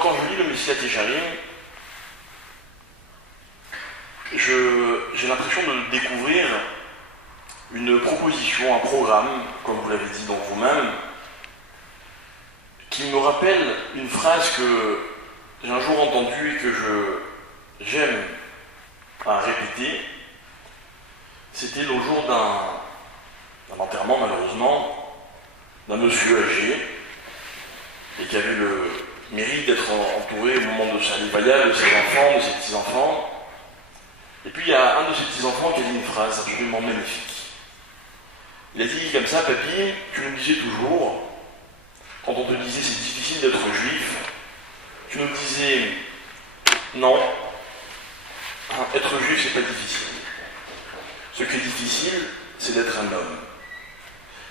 quand je lis le Messilat Yesharim, j'ai l'impression de découvrir une proposition, un programme, comme vous l'avez dit donc vous-même, qui me rappelle une phrase que j'ai un jour entendue et que j'aime à répéter. C'était le jour d'un enterrement, malheureusement, d'un monsieur âgé, et qui avait le mérite d'être entouré au moment de sa levaya de ses enfants, de ses petits-enfants. Et puis il y a un de ses petits-enfants qui a dit une phrase absolument magnifique. Il a dit comme ça: papy, tu nous disais toujours, quand on te disait c'est difficile d'être juif, tu nous disais non, être juif c'est pas difficile. Ce qui est difficile, c'est d'être un homme.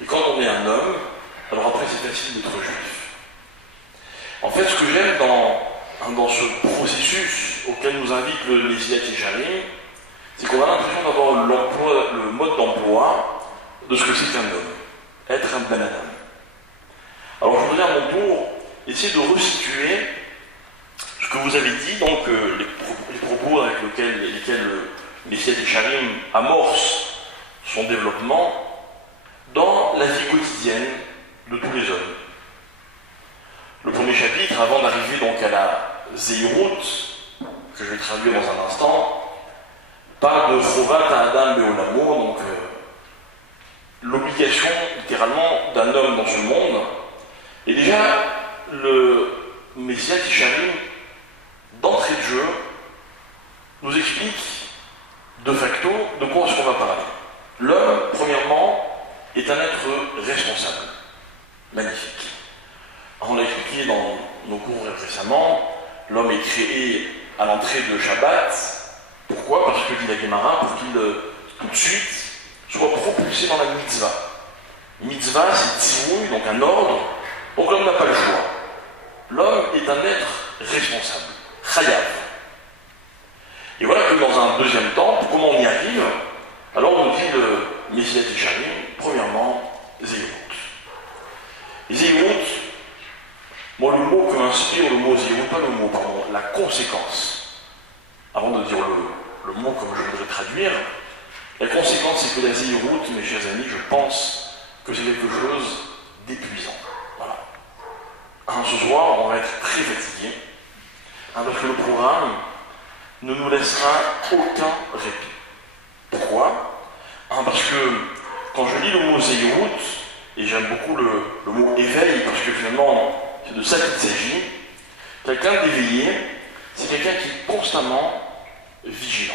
Et quand on est un homme, alors après c'est facile d'être juif. En fait, ce que j'aime dans ce processus auquel nous invite le Messilat Yesharim, c'est qu'on a l'impression d'avoir le mode d'emploi de ce que c'est qu'un homme, être un Ben Adam. Alors je voudrais à mon tour essayer de resituer ce que vous avez dit, donc les propos avec lesquels le Messilat Yesharim amorce son développement dans la vie quotidienne de tous les hommes. Le premier chapitre, avant d'arriver donc à la Zéhirout, que je vais traduire dans un instant, parle de Chovat Adam Beolamo, donc l'obligation littéralement d'un homme dans ce monde. Et déjà, le Messilat Yesharim, d'entrée de jeu, nous explique de facto de quoi est-ce qu'on va parler. L'homme, premièrement, est un être responsable. Magnifique. On l'a expliqué dans nos cours récemment, l'homme est créé à l'entrée de Shabbat. Pourquoi? Parce que dit la Gemara, pour qu'il tout de suite soit propulsé dans la mitzvah. Mitzvah, c'est tzivouï, donc un ordre, donc l'homme n'a pas le choix. L'homme est un être responsable, chayav. Et voilà que dans un deuxième temps, comment on y arrive, alors on dit le Messilat Yesharim, premièrement, Zéhirout. Et Zéhirout, moi, le mot que m'inspire le mot Zéhirout, pas le mot, pardon, la conséquence. Avant de dire le mot comme je voudrais traduire, la conséquence, c'est que la Zéhirout, mes chers amis, je pense que c'est quelque chose d'épuisant. Voilà. Ce soir, on va être très fatigué, parce que le programme ne nous laissera aucun répit. Pourquoi? Parce que quand je lis le mot Zéhirout, et j'aime beaucoup le mot éveil, parce que finalement, c'est de ça qu'il s'agit. Quelqu'un d'éveillé, c'est quelqu'un qui est constamment vigilant.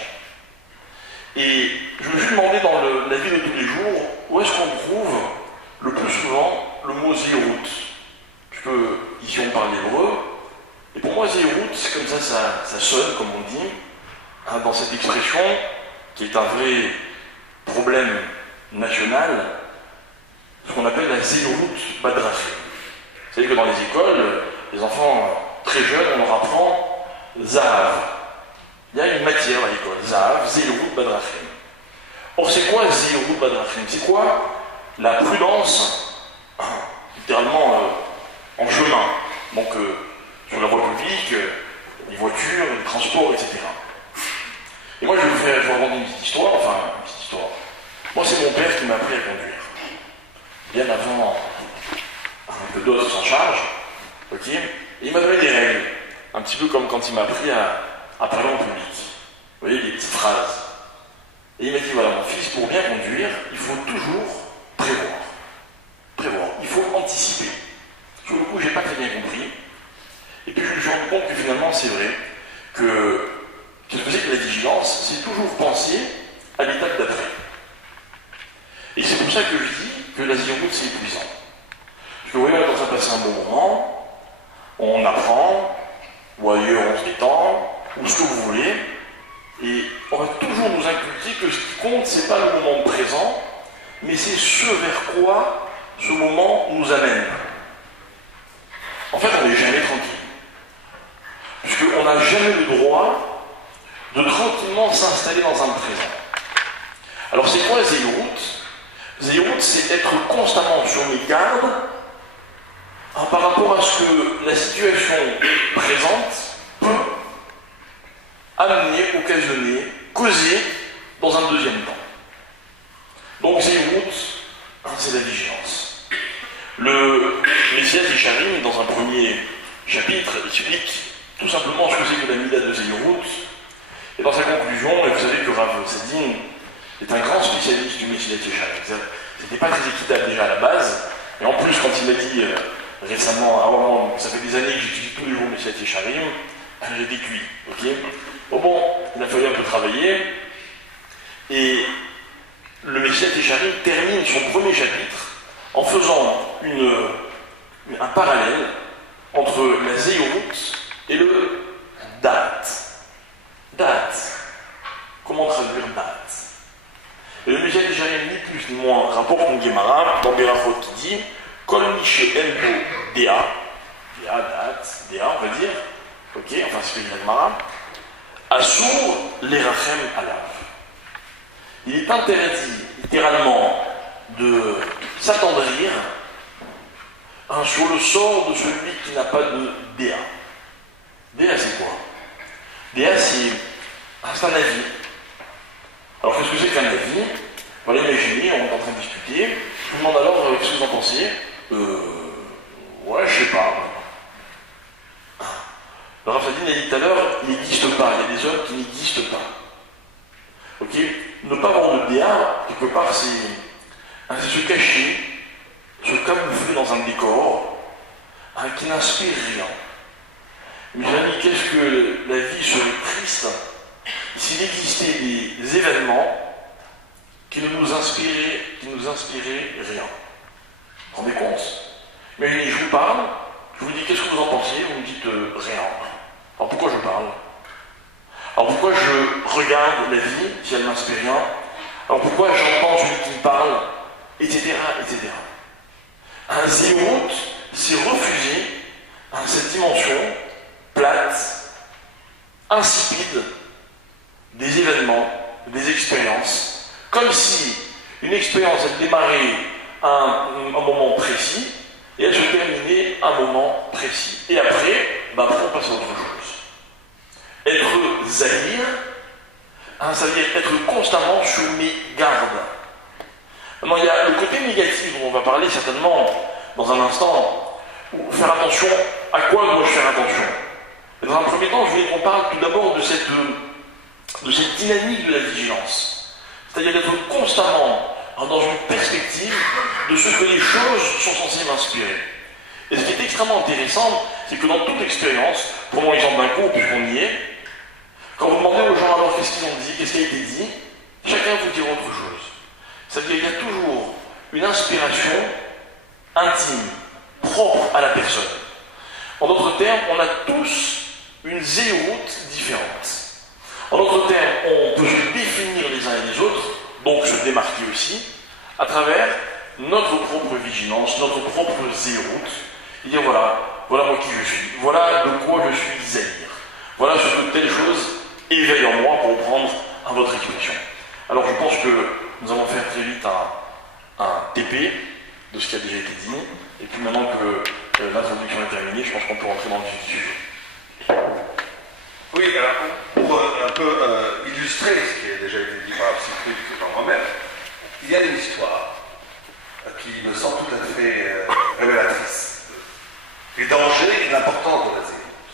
Et je me suis demandé dans la vie de tous les jours, où est-ce qu'on trouve le plus souvent le mot Zéhirout? Puisque ici on parle hébreu, et pour moi Zéhirout, c'est comme ça sonne, comme on dit, dans cette expression, qui est un vrai problème national, ce qu'on appelle la Zéhirout Badrachim. Vous savez que dans les écoles, les enfants très jeunes, on leur apprend Zahav. Il y a une matière à l'école, Zahav, Zéhirout Badrachim. Or, c'est quoi Zéhirout Badrachim? C'est quoi la prudence, littéralement en chemin, donc sur la voie publique, les voitures, les transports, etc. Et moi, je vais vous raconter une petite histoire, Moi, c'est mon père qui m'a appris à conduire. Bien avant que d'autres s'en chargent, ok? Et il m'a donné des règles, un petit peu comme quand il m'a appris à parler en public. Vous voyez, des petites phrases. Et il m'a dit, voilà mon fils, pour bien conduire, il faut toujours prévoir. Prévoir, il faut anticiper. Sur le coup, j'ai pas très bien compris. Et puis je me suis rendu compte que finalement, c'est vrai que qu'est-ce que c'est que la vigilance? C'est toujours penser à l'étape d'après. Et c'est pour ça que je dis que la Zéhirout, c'est épuisant. Parce que vous voyez, on est en train de passer un bon moment, on apprend, ou ailleurs on se détend, ou ce que vous voulez, et on va toujours nous inculquer que ce qui compte, c'est pas le moment présent, mais c'est ce vers quoi ce moment nous amène. En fait, on n'est jamais tranquille. Puisqu'on n'a jamais le droit de tranquillement s'installer dans un présent. Alors c'est quoi Zéhirout? Zéhirout, c'est être constamment sur mes gardes par rapport à ce que la situation présente peut amener, occasionner, causer dans un deuxième temps. Donc Zéhout, c'est la vigilance. Le Messias Yesharim, dans un premier chapitre, explique tout simplement ce que c'est que la Mida de Zéhout. Et dans sa conclusion, et vous savez que Rav Sadin est un grand spécialiste du Messias Yesharim. C'était pas très équitable déjà à la base, et en plus quand il m'a dit récemment, à un moment, ça fait des années que j'utilise tous les jours Messias Yesharim, j'ai dit cuit, ok. Bon, il a fallu un peu travailler, et le Messias Yesharim termine son premier chapitre en faisant un parallèle entre la Zéhout et le Da'at. Da'at. Comment traduire Da'at? Et le Messias Yesharim, ni plus ni moins, rapporte une Gemara dans Berachot qui dit Kol Mishe Elbo Dea, Da'at, Dea, on va dire, ok, enfin c'est une Gemara, Assour l'Erachem Alav. Il est interdit, littéralement, de s'attendrir sur le sort de celui qui n'a pas de Déa. Déa, c'est quoi? Déa, c'est un avis. Alors, qu'est-ce que c'est qu'un avis? Voilà, imaginez, on est en train de discuter. Je vous demande alors, qu'est-ce que vous en pensez? Ouais, je sais pas. Le Rav Sadin a dit tout à l'heure, il n'existe pas, il y a des hommes qui n'existent pas. Ok? Ne pas avoir de déa, quelque part, c'est se cacher, se camoufler dans un décor qui n'inspire rien. Mes amis, qu'est-ce que la vie serait triste s'il existait des événements qui ne nous inspiraient rien. Vous vous rendez compte? Imaginez, je vous parle, je vous dis qu'est-ce que vous en pensez, vous me dites rien. Alors pourquoi je parle? Alors pourquoi je regarde la vie si elle ne m'inspire rien? Alors pourquoi j'entends celui qui me parle? Etc. etc. Un Zéhout, c'est refuser cette dimension plate, insipide des événements, des expériences, comme si une expérience elle démarrait à un moment précis et elle se terminait à un moment précis. Et après, on passe à autre chose. Être zahir, ça veut dire être constamment sur mes gardes. Maintenant, il y a le côté négatif dont on va parler certainement dans un instant. Faire attention, à quoi dois-je faire attention? Et dans un premier temps, je voulais qu'on parle tout d'abord de cette dynamique de la vigilance. C'est-à-dire d'être constamment dans une perspective de ce que les choses sont censées m'inspirer. Et ce qui est extrêmement intéressant, c'est que dans toute expérience, prenons l'exemple d'un cours puisqu'on y est, quand vous demandez aux gens alors qu'est-ce qu'ils ont dit, qu'est-ce qui a été dit, chacun vous dira autre chose. C'est-à-dire qu'il y a toujours une inspiration intime, propre à la personne. En d'autres termes, on a tous une Zéhout différente. En d'autres termes, on peut se définir les uns et les autres, donc se démarquer aussi, à travers notre propre vigilance, notre propre Zéhout, et dire voilà moi qui je suis, voilà de quoi je suis zahir, voilà ce que telle chose éveille en moi, pour reprendre à votre expression. Alors je pense que nous allons faire très vite un TP de ce qui a déjà été dit, et puis maintenant que l'introduction est terminée, je pense qu'on peut rentrer dans le vif du sujet. Oui, alors pour un peu illustrer ce qui a déjà été dit par Psychique et par moi-même, il y a une histoire qui me semble tout à fait révélatrice des dangers et de l'importance de la Zéhout.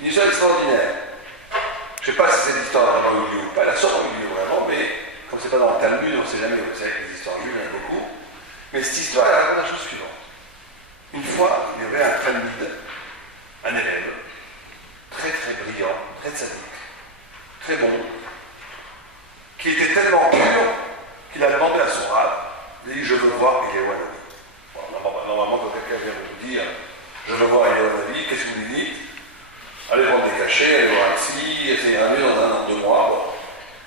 Une histoire extraordinaire. Je ne sais pas si cette histoire a vraiment eu lieu ou pas, elle a sûrement eu lieu vraiment, mais comme c'est pas dans le Talmud, on ne sait jamais, vous savez que les histoires juives, il y en a beaucoup. Mais cette histoire, elle raconte la chose suivante. Une fois, il y avait un Talmud, un élève, très très brillant, très sadique, très bon, qui était tellement pur qu'il a demandé à son rab, il dit je veux voir Eliyahu Hanavi. Normalement, quand quelqu'un vient vous dire je veux voir Eliyahu Hanavi, qu'est-ce que vous lui dites? Allez prendre des cachets, allez voir ici, essayer un mieux dans un an, 2 mois. Bon.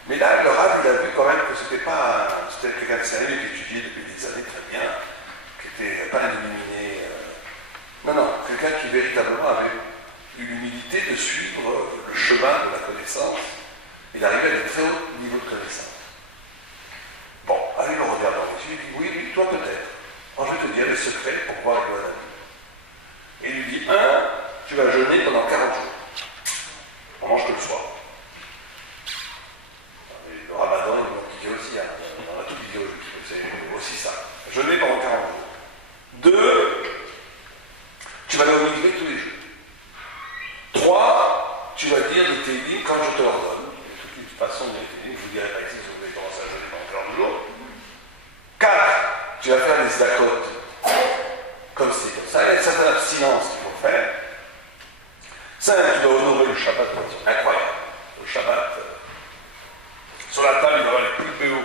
Mais là, le rab, il a vu quand même que c'était quelqu'un de sérieux qui étudiait depuis des années très bien, qui n'était pas un illuminé. Non, quelqu'un qui véritablement avait eu l'humilité de suivre le chemin de la connaissance et d'arriver à des très hauts niveaux de connaissance. Bon, allez le regarde dans les yeux, il dit oui, toi peut-être. Alors je vais te dire les secrets pour voir Eliyahu Hanavi. quand je te l'ordonne, de toute façon, je vous dirai pas ici si vous voulez commencer à jeûner pendant 40 jours. 4, tu vas faire des dacotes, comme c'est comme ça. Il y a une certaine abstinence qu'il faut faire. 5, tu dois honorer le Shabbat de façon incroyable. Le Shabbat, sur la table, il y aura les plus beaux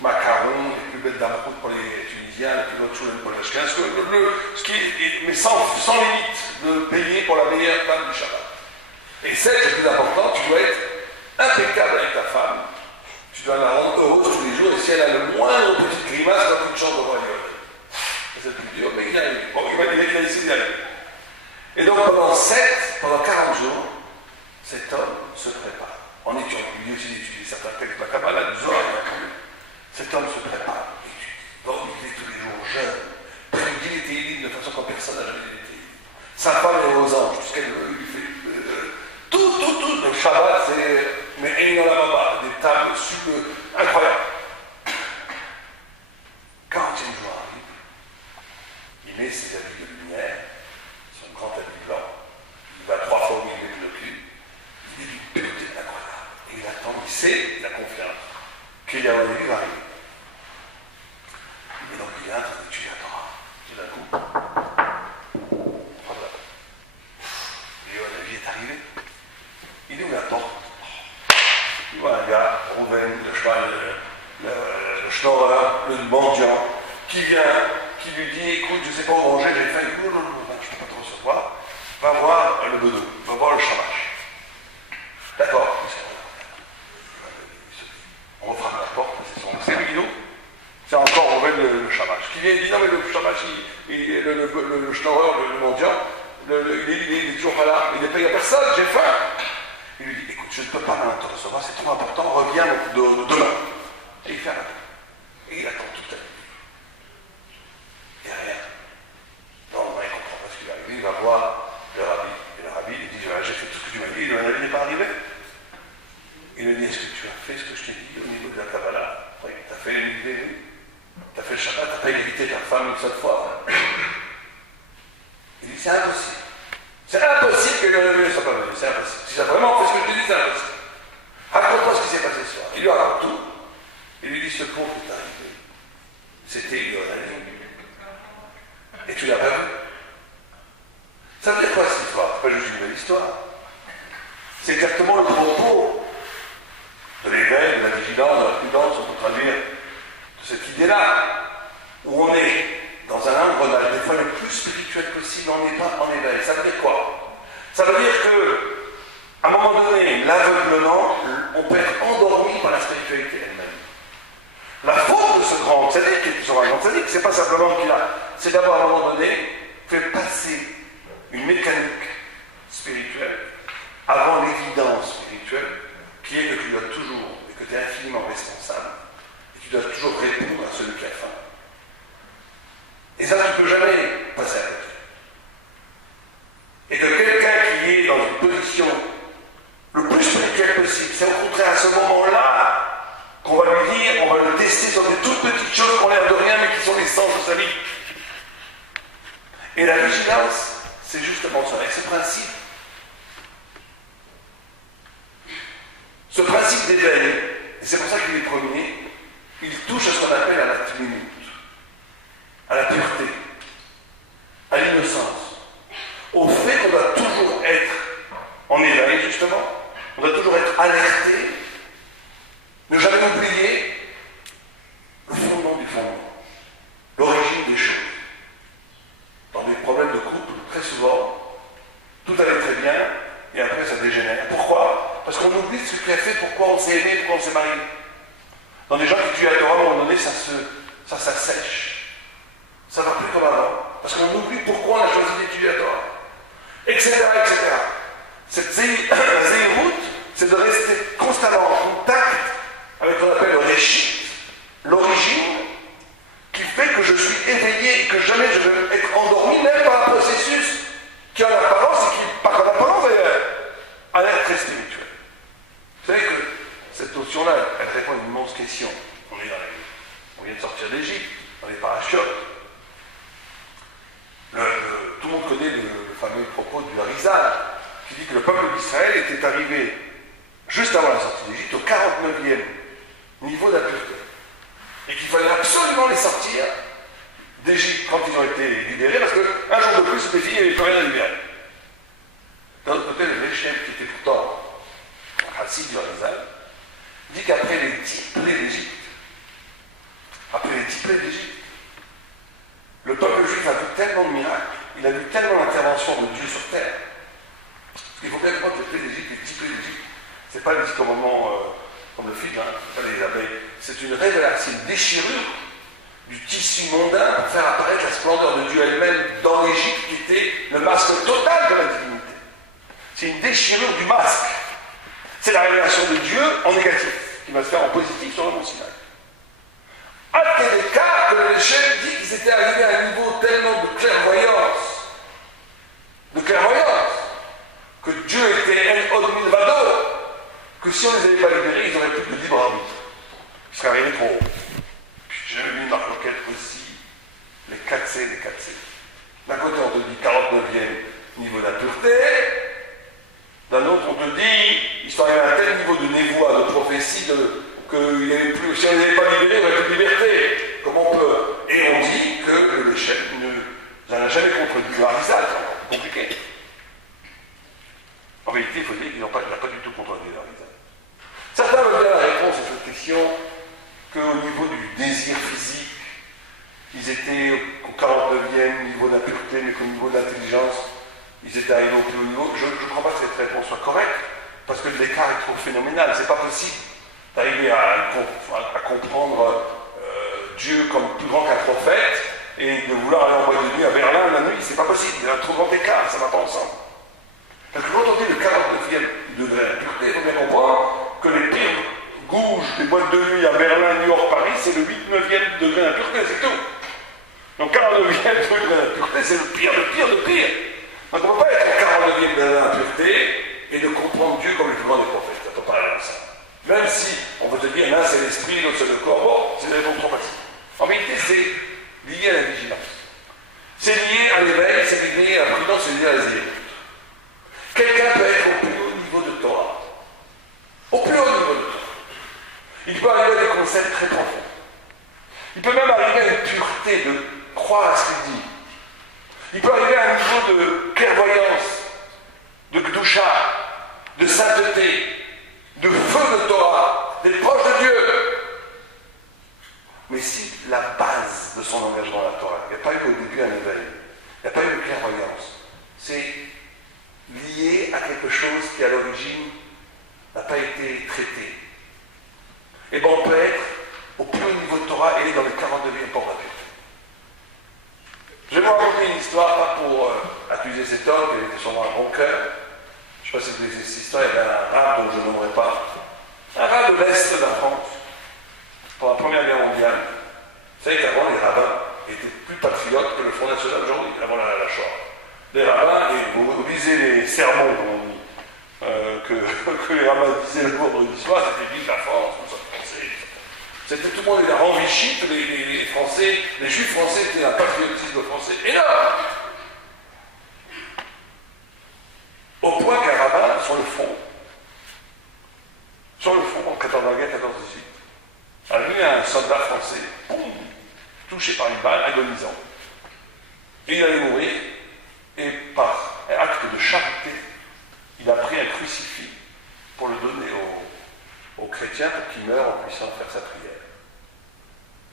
macarons, les plus belles damakroutes pour les Tunisiens, les plus beaux choulen pour les Ashkenazes, mais sans limite de payer pour la meilleure table du Shabbat. Et 7, le plus important, tu dois être impeccable avec ta femme. Tu dois la rendre heureuse tous les jours, et si elle a le moindre petite grimace, quand tu chantes devant elle. C'est le plus dur, mais il y arrive. Bon, il va essayer d'y arriver. Et donc pendant 40 jours, cet homme se prépare. En étudiant, il dit aussi d'étudier certains textes de la Kabbalah, du Zohar, cet homme se prépare, étudie, va au mikvé tous les jours, jeûne, prie les télim de façon que personne n'a jamais dit les télim. Sa femme est aux anges, puisqu'elle lui fait tout. Le Shabbat, c'est mais elle est dans la baba, des tables incroyables. 40e jour arrive, il met ses habits de lumière, son grand habit blanc, il va 3 fois au milieu de l'ocul, il est d'une pureté incroyable. Et il attend, il sait, il a confiance, qu'il y a un élu va arriver. Et donc il entre, tu l'attends. Tout d'un coup, voilà. Et la vie est arrivée. Il ouvre la porte. Il voit un gars, Rouven, le cheval, le schnorrer, le mendiant, qui vient, qui lui dit, écoute, je ne sais pas où manger, j'ai faim. Non, je ne peux pas te recevoir. Va voir le bedou, va voir le chamash. D'accord. On refrappe la porte, c'est lui qui nous. C'est encore Rouven, le chamash. Qui vient et dit, non mais le chamash, le schnorrer, le mendiant, il est toujours pas là, il n'est payé à personne, j'ai faim. Il lui dit, écoute, je ne peux pas maintenant te recevoir, c'est trop important, reviens demain. Et il fait un appel. Et il attend toute la nuit. Il n'y a rien. Non, il ne comprend pas ce qui va arriver, il va voir le rabbi. Et le rabbi, il dit, j'ai fait tout ce que tu m'as dit, le rabbi n'est pas arrivé. Il lui dit, est-ce que tu as fait ce que je t'ai dit au niveau de la Kabbalah? Oui, tu as fait les mikvés, oui. Tu as fait le Shabbat, tu n'as pas évité ta femme une seule fois. Il dit, c'est impossible. C'est impossible que le rabbi ne soit pas venu, c'est impossible. Si tu as vraiment fait ce que je te dis, c'est impossible. Raconte-moi ce qui s'est passé ce soir. Il lui raconte tout. Il lui dit, ce pauvre qui est arrivé, c'était Yohanani. Et tu l'as pas vu. Ça veut dire quoi cette histoire? C'est pas juste une belle histoire. C'est exactement le propos de l'éveil, de la vigilance, de la prudence, on peut traduire de cette idée-là, où on est dans un engrenage, des fois le plus spirituel possible, on n'est pas en éveil. Ça veut dire quoi? Ça veut dire que, à un moment donné, l'aveuglement, on peut être endormi par la spiritualité elle-même. La faute de ce grand tzaddik, qui est toujours un grand tzaddik, c'est pas simplement qu'il a, c'est d'avoir à un moment donné fait passer une mécanique spirituelle avant l'évidence spirituelle, qui est que tu dois toujours, et que tu es infiniment responsable, et tu dois toujours répondre à celui qui a faim. Et ça, tu ne peux jamais passer à côté. Et que quelqu'un qui est dans une position le plus spirituelle possible, c'est au contraire à ce moment-là qu'on va lui dire, on va le tester sur des toutes petites choses qui ont l'air de rien, mais qui sont l'essence de sa vie. Et la vigilance, c'est justement ça, avec ce principe d'éveil, et c'est pour ça qu'il est premier, il touche à ce qu'on appelle à la tminut, à la pureté, à l'innocence, au fait qu'on doit toujours être en éveil, justement, on doit toujours être alerté, ne jamais oublier le fondement du fondement, l'origine des choses. Dans des problèmes de couple, très souvent, tout allait très bien, et après ça dégénère. Pourquoi? Parce qu'on oublie ce qui a fait, pourquoi on s'est aimé, pourquoi on s'est marié. Dans des gens qui tuent à Torah, à un moment donné, ça sèche. Ça ne va plus comme avant. Parce qu'on oublie pourquoi on a choisi d'étudier à Torah. Etc. Cette zéroute, c'est de rester constamment en contact avec ce qu'on appelle le réchit, l'origine, qui fait que je suis éveillé et que jamais je vais être endormi, même par un processus qui en apparence et qui, par en apparence d'ailleurs, a l'air très spirituel. Vous savez que cette notion-là, elle répond à une immense question. On vient de sortir d'Égypte, on est parachutes. Tout le monde connaît le fameux propos du Harizal, qui dit que le peuple d'Israël était arrivé juste avant la sortie d'Égypte, au 49e niveau d'impureté. Et qu'il fallait absolument les sortir d'Égypte quand ils ont été libérés, parce qu'un jour de plus, c'était fini, il n'y avait plus rien à libérer. D'un autre côté, le Réchem, qui était pourtant un chassid du Harizal, dit qu'après les 10 plaies d'Égypte, le peuple juif a vu tellement de miracles, il a vu tellement d'intervention de Dieu sur terre. Parce qu'il faut bien comprendre que les plaies d'Égypte, les 10 plaies d'Égypte, c'est pas des commandements comme le film, hein, c'est pas les abeilles. C'est une révélation, une déchirure du tissu mondain pour faire apparaître la splendeur de Dieu elle-même dans l'Égypte qui était le masque total de la divinité. C'est une déchirure du masque. C'est la révélation de Dieu en négatif, qui va se faire en positif sur le mont Sinaï. À tel écart que le chef dit qu'ils étaient arrivés à un niveau tellement de clairvoyance, que Dieu était El Od Milvado, que si on ne les avait pas libérés, ils n'auraient plus de libre arbitre. Ils seraient arrivés trop haut. Puis j'ai vu une marloquette aussi, les 4C, les 4C. D'un côté, on te dit 49e niveau d'impureté, d'un autre, on te dit, ils sont arrivés à un tel niveau de névoie, de prophétie, qu'il n'y avait plus, si on ne les avait pas libérés, il n'y aurait plus de liberté. Comment on peut. Et on dit que le chef n'en a jamais contredit le Harizal, c'est compliqué. En réalité, il faut dire qu'il n'a pas du tout contredit le Harizal. Certains veulent bien la réponse à cette question qu'au niveau du désir physique, ils étaient au 49e niveau d'impureté, mais qu'au niveau de l'intelligence, ils étaient arrivés au plus haut niveau. Je ne crois pas que cette réponse soit correcte, parce que l'écart est trop phénoménal, c'est pas possible d'arriver à comprendre Dieu comme plus grand qu'un prophète et de vouloir aller en boîte de nuit à Berlin la nuit, c'est pas possible, il y a un trop grand écart, ça ne va pas ensemble. Donc quand on dit le 49e degré d'impureté, il faut bien comprendre que les pires gouges des boîtes de nuit à Berlin, New York, Paris, c'est le 8-9e degré d'impureté, c'est tout. Donc 49e degré d'impureté, c'est le pire, le pire. Donc on ne peut pas être au 49e degré d'impureté et de comprendre Dieu comme le plus grand des prophètes, ça ne peut pas aller ensemble. Même si on peut te dire l'un c'est l'esprit, l'autre c'est le corps, bon, c'est des réponses trop faciles. En réalité, c'est lié à la vigilance. C'est lié à l'éveil, c'est lié à la prudence, c'est lié à la zélémute. Quelqu'un peut être au plus haut niveau de Torah. Au plus haut niveau de Torah. Il peut arriver à des concepts très profonds. Il peut même arriver à une pureté de croire à ce qu'il dit. Il peut arriver à un niveau de clairvoyance, de Gdusha, de sainteté, de feu de Torah, d'être proche de Dieu. Mais si la base de son engagement à la Torah, il n'y a pas eu au début un éveil, il n'y a pas eu de clairvoyance, c'est lié à quelque chose qui à l'origine n'a pas été traité. Et bien on peut être au plus haut niveau de Torah et dans les 42e port d'Apier. Je vais vous raconter une histoire, pas pour accuser cet homme, qui était sûrement un bon cœur. Je ne sais pas si vous connaissez cette histoire, il y a un arabe dont je ne nommerai pas. Un arabe de l'Est de la France, pour la Première Guerre mondiale. Vous savez qu'avant, les rabbins étaient plus patriotes que le Front National aujourd'hui, avant la Shoah. Les rabbins, et vous lisez les sermons, comme on dit, que les rabbins disaient le vendredi soir, c'était vive la France, nous sommes français. C'était tout le monde, il a enrichi, les Français, les Juifs français étaient un patriotisme français énorme. Au point qu'un rabbin, sur le front, en 14-18, a vu un soldat français, boum, touché par une balle, agonisant. Et il allait mourir, et par acte de charité, il a pris un crucifix pour le donner aux chrétiens pour qu'ils meurent en puissant faire sa prière.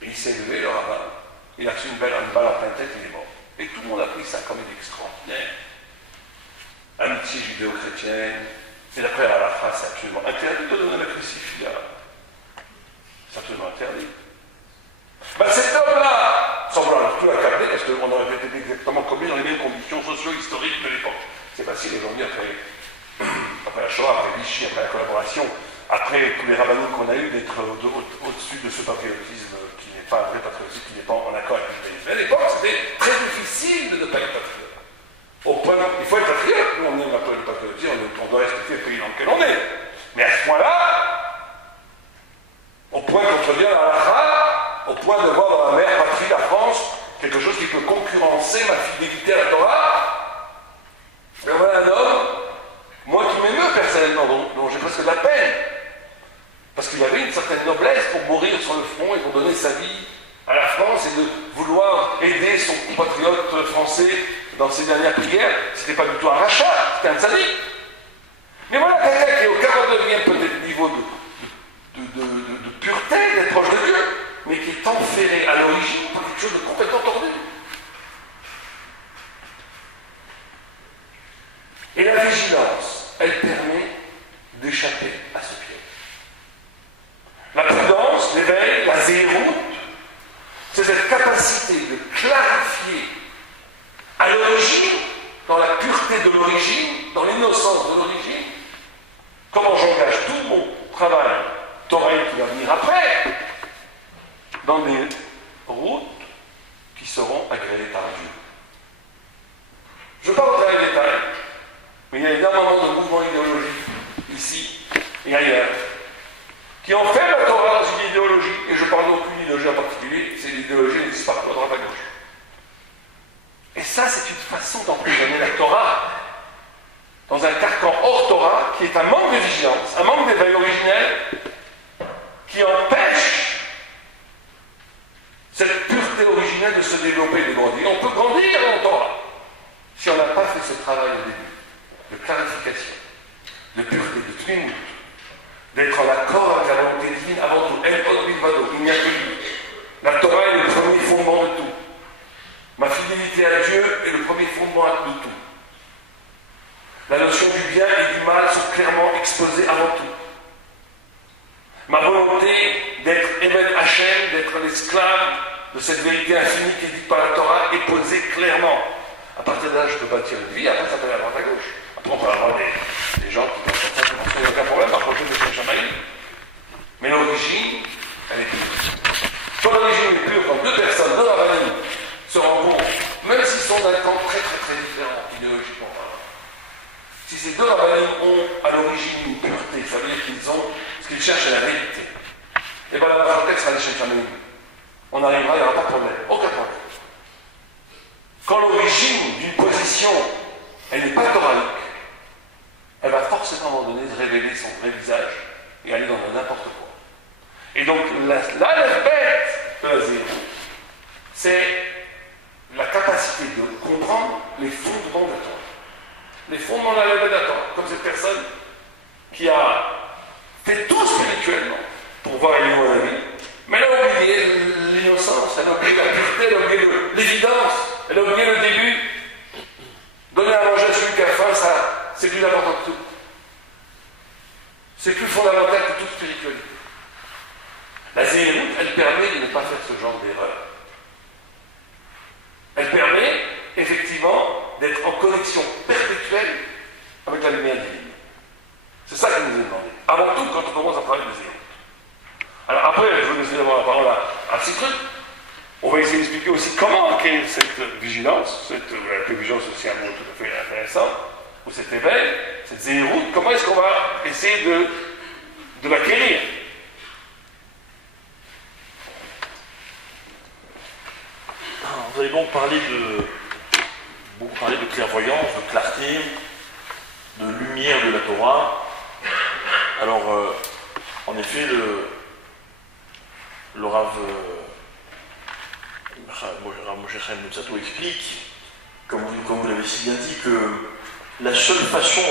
Et il s'est levé, le rabbin, il a reçu une balle en pleine tête, il est mort. Et tout le monde a pris ça comme une extraordinaire. Amitié judéo-chrétienne, et d'après la phrase, c'est absolument interdit de donner le crucifix là. C'est absolument interdit. Ben, cet homme-là, sans vouloir tout accabler, parce qu'on aurait été exactement comme lui dans les mêmes conditions socio-historiques de l'époque. C'est facile aujourd'hui, après la Shoah, après Vichy, après la collaboration, après tous les rabbiniques qu'on a eu, d'être au-dessus de ce patriotisme qui n'est pas un vrai patriotisme, qui n'est pas en accord avec le judaïsme. À l'époque, c'était très difficile de ne pas être patriote. Au point, il faut être patriote, nous on aime le patriotisme, on doit respecter le pays dans lequel on est. Mais à ce point-là, au point contredire la halakha, au point de voir dans la mère patrie, la France, quelque chose qui peut concurrencer ma fidélité à la Torah. Et voilà un homme, moi qui m'émeut personnellement, dont j'ai presque de la peine, Parce qu'il avait une certaine noblesse pour mourir sur le front et pour donner sa vie à la France et de vouloir aider son compatriote français dans ses dernières prières. C'était pas du tout un rachat, c'était un sadique. Mais voilà quelqu'un qui est au 49e peut-être niveau de pureté, d'être proche de Dieu, mais qui est enferré à l'origine par quelque chose de complètement tordu. Et la vigilance, elle permet d'échapper à ce piège. La prudence, l'éveil, la zéroute, c'est cette capacité de clarifier à l'origine, dans la pureté de l'origine, dans l'innocence de l'origine, comment j'engage tout mon travail torrent qui va venir après, dans des routes qui seront agréées par Dieu. Je ne veux pas rentrer dans les détails, mais il y a énormément de mouvements idéologiques, ici et ailleurs, qui ont fait la Torah dans une idéologie, et je parle d'aucune idéologie en particulier, c'est l'idéologie des disparus à droite à gauche. Et ça, c'est une façon d'emprisonner la Torah dans un carcan hors Torah qui est un manque de vigilance, un manque d'éveil originel qui empêche cette pureté originelle de se développer et de grandir. On peut grandir en Torah si on n'a pas fait ce travail au début de clarification, de pureté, de trinut, d'être en accord avec la volonté divine avant tout. El Od Bilvado, il n'y a que lui. La Torah est le premier fondement de tout. Ma fidélité à Dieu est le premier fondement de tout. La notion du bien et du mal sont clairement exposées avant tout. Ma volonté d'être Eved Hachem, d'être l'esclave de cette vérité infinie qui est dite par la Torah est posée clairement. À partir de là, je peux bâtir une vie, après ça peut aller à droite à gauche. Après, on peut avoir des gens qui pensent ça, qui pensent qu'il n'y a aucun problème, par contre, je ne jamais. Mais l'origine, elle est pure. Soit l'origine est pure quand deux personnes, deux rabbins, se rencontrent, même s'ils sont d'un camp très différent, idéologiquement parlant. Si ces deux rabbins ont à l'origine une pureté, ça veut dire qu'ils ont ce qu'ils cherchent à la vérité. Et bien là, le texte sera l'échelle famille. On arrivera, il n'y aura pas de problème, aucun problème. Quand l'origine d'une position, elle n'est pas thoraïque, elle va forcément à un moment donné révéler son vrai visage et aller dans n'importe quoi. Et donc, la bête de la zéro, c'est la capacité de comprendre les fondements de la Torah. Les fondements de la loi de la Torah, comme cette personne qui a fait tout spirituellement pour voir les mots de la vie, mais elle a oublié l'innocence, elle a oublié la pureté, elle a oublié l'évidence, elle a oublié le début. Donner à manger à celui qui a faim, ça, c'est plus important que tout. C'est plus fondamental que toute spiritualité. La zéroute, elle permet de ne pas faire ce genre d'erreur. Elle permet, effectivement, d'être en connexion perpétuelle avec la lumière divine. C'est ça qui nous est demandé. Avant tout, quand on commence à travailler de zéroute. Alors après, je vais laisser d'abord la parole à Cyprien. On va essayer d'expliquer aussi comment acquérir cette vigilance, cette vigilance aussi un mot tout à fait intéressant, ou cet éveil, cette zéroute, comment est-ce qu'on va essayer de l'acquérir? Vous avez donc beaucoup parlé de clairvoyance, de clarté, de lumière de la Torah. Alors, en effet, le Rav Moshe Chaim Luzzatto explique, comme vous l'avez si bien dit, que la seule façon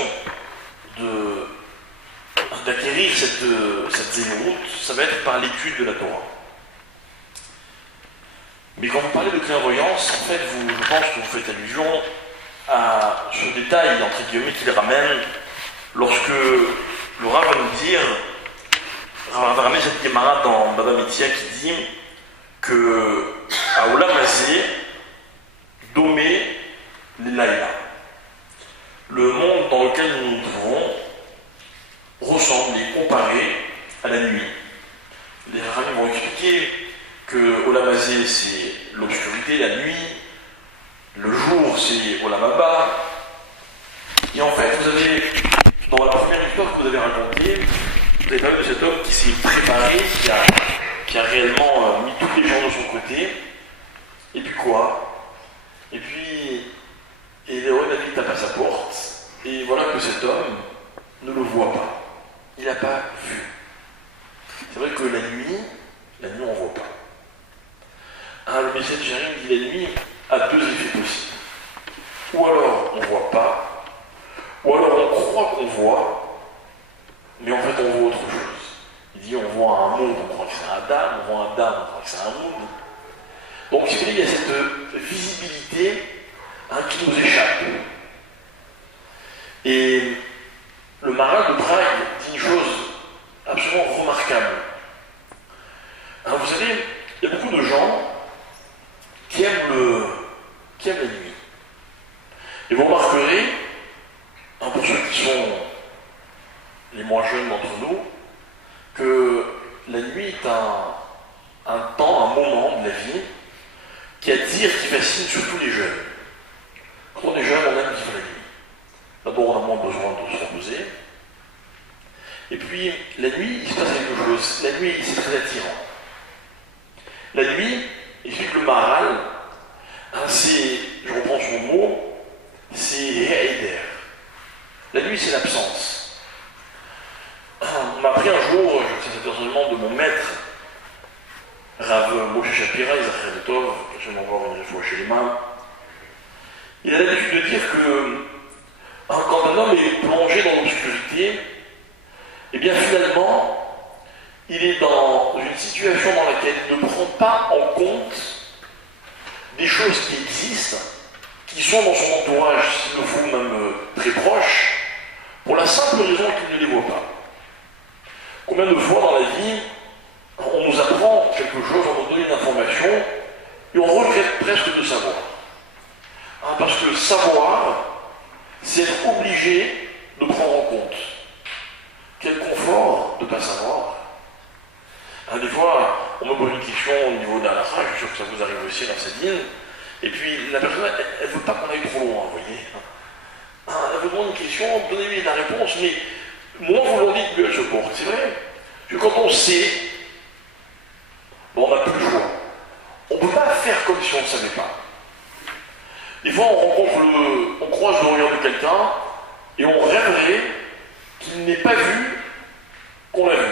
d'acquérir cette zéroute, ça va être par l'étude de la Torah. Mais quand vous parlez de clairvoyance, en fait, je pense que vous faites allusion à ce détail, entre guillemets, qu'il ramène lorsque le Rav va nous dire, va ramener cette Gemara dans Baba Metzia qui dit que à Olam Hazé, Domé Laïla, le monde dans lequel nous nous trouvons ressemble et comparé à la nuit. Les rabbins vont expliquer que Olam Hazé c'est l'obscurité, la nuit, le jour c'est Olam Haba. Et en fait, vous avez, dans la première histoire que vous avez racontée, vous avez parlé de cet homme qui s'est préparé, qui a réellement mis tous les gens de son côté. Et puis quoi? Et puis, David tape à sa porte, et voilà que cet homme ne le voit pas. Il n'a pas vu. deux effets possibles. Ou alors on ne voit pas, ou alors on croit qu'on voit, mais en fait on voit autre chose. Il dit on voit un monde, on croit que c'est un dame, on voit un dame, on croit que c'est un monde. Donc si vous voulez, il y a cette visibilité qui nous échappe. Et le marin de Prague dit une chose absolument remarquable. Alors, vous savez, il y a beaucoup de gens qui aiment la nuit. Et vous remarquerez, pour ceux qui sont les moins jeunes d'entre nous, que la nuit est un temps, un moment de la vie qui attire, qui fascine surtout les jeunes. Quand on est jeune, on aime vivre la nuit. D'abord, on a moins besoin de se reposer. Et puis, la nuit, il se passe quelque chose. La nuit, c'est très attirant. La nuit, explique le Maharal, c'est, je reprends son mot, c'est Heider. La nuit, c'est l'absence. On m'a appris un jour, c'est cet enseignement de mon maître, Rav Moshe Shapira, Isaac Tov, que je vais m'en voir une fois chez les mains. Il a l'habitude de dire que quand un homme est plongé dans l'obscurité, eh bien finalement, il est dans une situation dans laquelle il ne prend pas en compte des choses qui existent, qui sont dans son entourage, s'il le faut même très proche, pour la simple raison qu'il ne les voit pas. Combien de fois dans la vie, on nous apprend quelque chose, on nous donne une information, et on regrette presque de savoir. Parce que savoir, c'est être obligé de prendre en compte. Quel confort de ne pas savoir. Des fois, on me pose une question au niveau d'un halakha, je suis sûr que ça vous arrive aussi dans cette ligne, et puis la personne, elle ne veut pas qu'on aille trop loin, vous voyez. Elle vous demande une question, donnez-lui la réponse, mais moins vous l'en dites, mieux elle se porte. C'est vrai que quand on sait, on n'a plus le choix. On ne peut pas faire comme si on ne savait pas. Des fois, on croise le regard de quelqu'un et on rêverait qu'il n'ait pas vu qu'on l'a vu.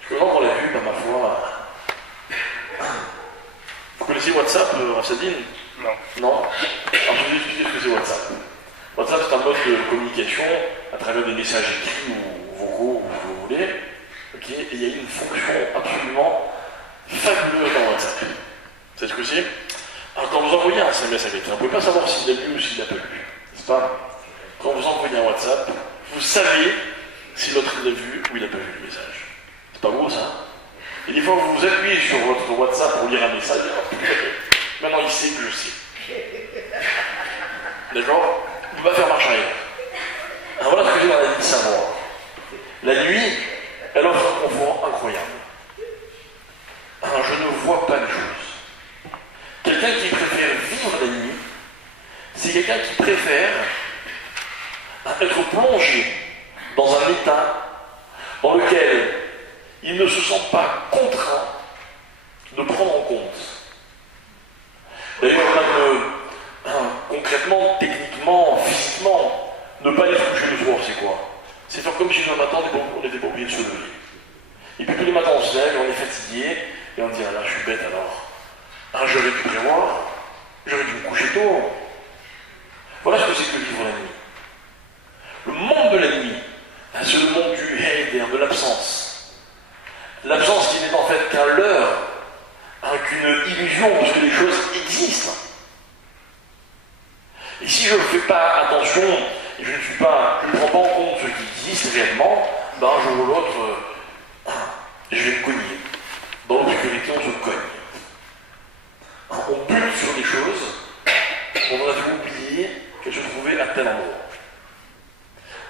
Parce que quand on l'a vu, ma foi. Vous connaissez WhatsApp, Rassadine? Non. Non? Alors je vais vous expliquer ce que c'est WhatsApp. WhatsApp, c'est un mode de communication à travers des messages écrits ou vocaux, ou ce que vous voulez. Okay, et il y a une fonction absolument fabuleuse dans WhatsApp. Vous savez ce que c'est? Alors quand vous envoyez un SMS à quelqu'un, vous ne pouvez pas savoir s'il l'a lu ou s'il l'a pas lu. N'est-ce pas? Quand vous envoyez un WhatsApp, vous savez si l'autre l'a vu ou il n'a pas vu le message. C'est pas beau ça? Et des fois vous vous appuyez sur votre WhatsApp pour lire un message, et maintenant il sait que je sais. D'accord? On ne peut pas faire marche arrière. Alors voilà ce que j'ai dans la vie de savoir. La nuit, elle offre un confort incroyable. Alors je ne vois pas les choses. Quelqu'un qui préfère vivre la nuit, c'est quelqu'un qui préfère être plongé dans un état dans lequel il ne se sent pas contraint de prendre en compte. D'ailleurs, concrètement, techniquement, physiquement, ne pas aller se coucher le soir, c'est quoi? C'est faire comme si le matin on n'était pas obligé de se lever. Et puis tous les matins on se lève, on est fatigué, et on dit ah là je suis bête alors. J'aurais dû prévoir, j'aurais dû me coucher tôt. Voilà ce que c'est que vivre la nuit. Le monde de la nuit, c'est le monde du heider, de l'absence. L'absence qui n'est en fait qu'un leurre, qu'une illusion, parce que les choses existent. Et si je ne fais pas attention, et je ne prends pas en compte ce qui existe réellement, un jour ou l'autre, je vais me cogner. Dans l'obscurité, on se cogne. On bute sur des choses qu'on a dû oublier qu'elles se trouvaient à tel endroit.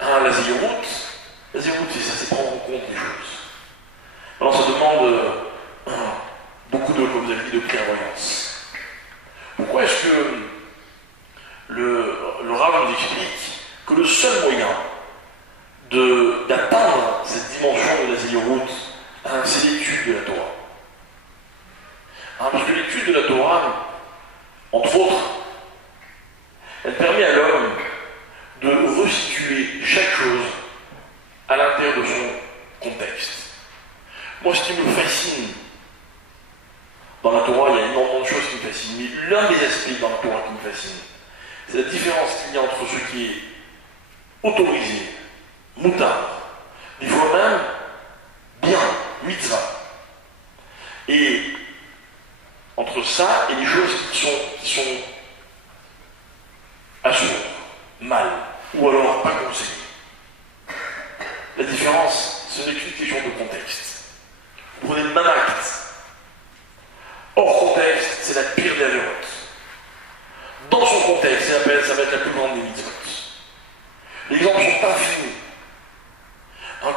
La zéroute, c'est ça, c'est prendre en compte les choses. Alors ça demande beaucoup de, comme vous avez dit, de clairvoyance. Pourquoi est-ce que le Rav nous explique que le seul moyen d'atteindre cette dimension de la zéroute, c'est l'étude de la Torah. Parce que l'étude de la Torah, entre autres, elle permet à l'homme de resituer chaque chose à l'intérieur de son contexte. Moi, ce qui me fascine Dans la Torah, il y a énormément de choses qui me fascinent, mais l'un des aspects dans la Torah qui me fascine, c'est la différence qu'il y a entre ce qui est autorisé, moutard, des fois même bien, mitzvah, et entre ça et les choses qui sont assurées, mal, ou alors pas conseillées. La différence, ce n'est qu'une question de contexte. Vous prenez le même acte. Hors contexte, c'est la pire des avérotes. Dans son contexte, ça va être la plus grande des mitzvot. Les exemples sont infinis.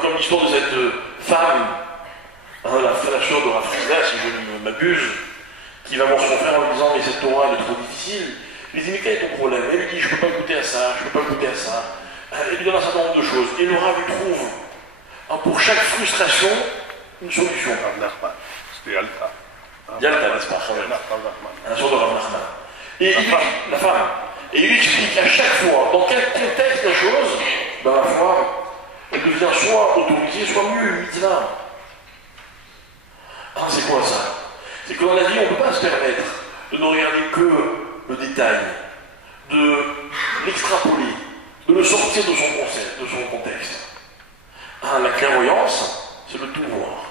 Comme l'histoire de cette femme, la sœur de Rafrida, si je ne m'abuse, qui va voir son frère en lui disant mais cette Torah elle est trop difficile. Il lui dit mais quel est ton problème? Elle lui dit je ne peux pas goûter à ça, je ne peux pas goûter à ça. Elle lui donne un certain nombre de choses. Et le Rav lui trouve pour chaque frustration une solution. C'était Yalta. Yalta, n'est-ce pas? Un sort de Rav Nachman. Et la femme. Et il lui explique à chaque fois dans quel contexte la chose, ma foi, elle devient soit autorisée, soit mieux une mitzvah. C'est quoi ça? C'est que dans la vie, on ne peut pas se permettre de ne regarder que le détail, de l'extrapoler, de le sortir de son concept, de son contexte. La clairvoyance, c'est le tout voir.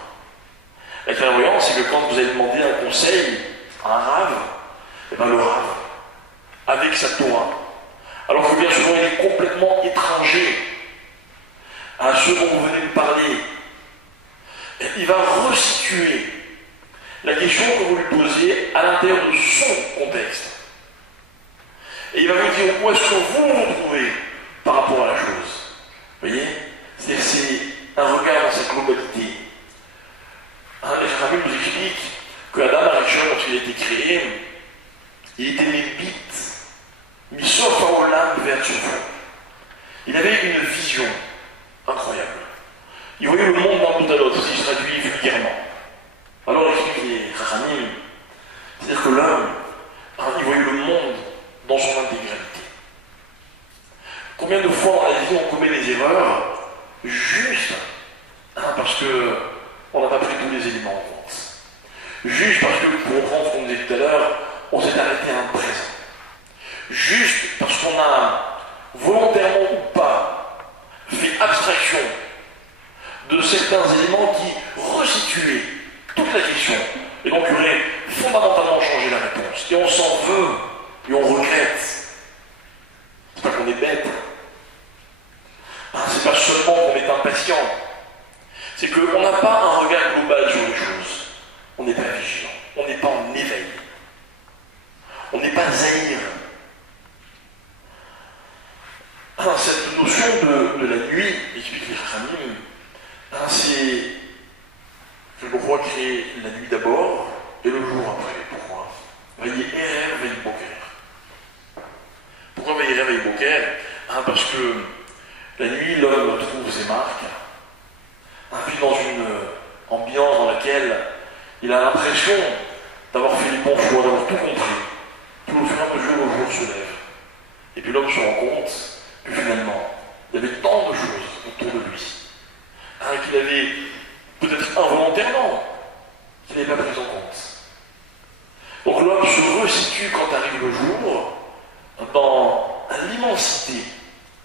La clairvoyance, c'est que quand vous allez demander un conseil à un rave, et bien le rave, avec sa Torah, alors que bien souvent il est complètement étranger à ce dont vous venez de parler, il va resituer la question que vous lui posez à l'intérieur de son contexte. Et il va vous dire où est-ce que vous vous trouvez par rapport à la chose. Vous voyez? C'est un regard dans sa globalité. Les Rachamim nous explique que Adam Arishon, lorsqu'il a été créé, il était mébite, mis sauf à Olam vers ce fond. Il avait une vision incroyable. Il voyait le monde d'un bout à l'autre, si je traduis vulgairement. Alors il explique les Rachamim, c'est-à-dire que l'homme, il voyait le monde dans son intégralité. Combien de fois dans la vie on commet des erreurs juste parce qu'on n'a pas pris tous les éléments en compte. Juste parce que, pour reprendre ce qu'on disait tout à l'heure, on s'est arrêté à un présent. Juste parce qu'on a, volontairement ou pas, fait abstraction de certains éléments qui resituaient toute la question et donc auraient fondamentalement changé la réponse. Et on s'en veut et on regrette. C'est pas qu'on est bête. C'est pas seulement qu'on est impatient. C'est qu'on n'a pas un regard global sur les choses. On n'est pas vigilant. On n'est pas en éveil. On n'est pas zahir. Cette notion de la nuit, explique les Rachamim, c'est que le roi crée la nuit d'abord et le jour après. Pourquoi? Veillez Erev, veillez Boker. Pourquoi veillez Erev, veillez Boker? Parce que la nuit, l'homme trouve ses marques, puis dans une ambiance dans laquelle il a l'impression d'avoir fait les bons choix, d'avoir tout compris. Puis au fur et à mesure, le jour se lève. Et puis l'homme se rend compte que finalement, il y avait tant de choses autour de lui, qu'il avait peut-être involontairement, qu'il n'avait pas pris en compte. Donc l'homme se resitue quand arrive le jour, dans l'immensité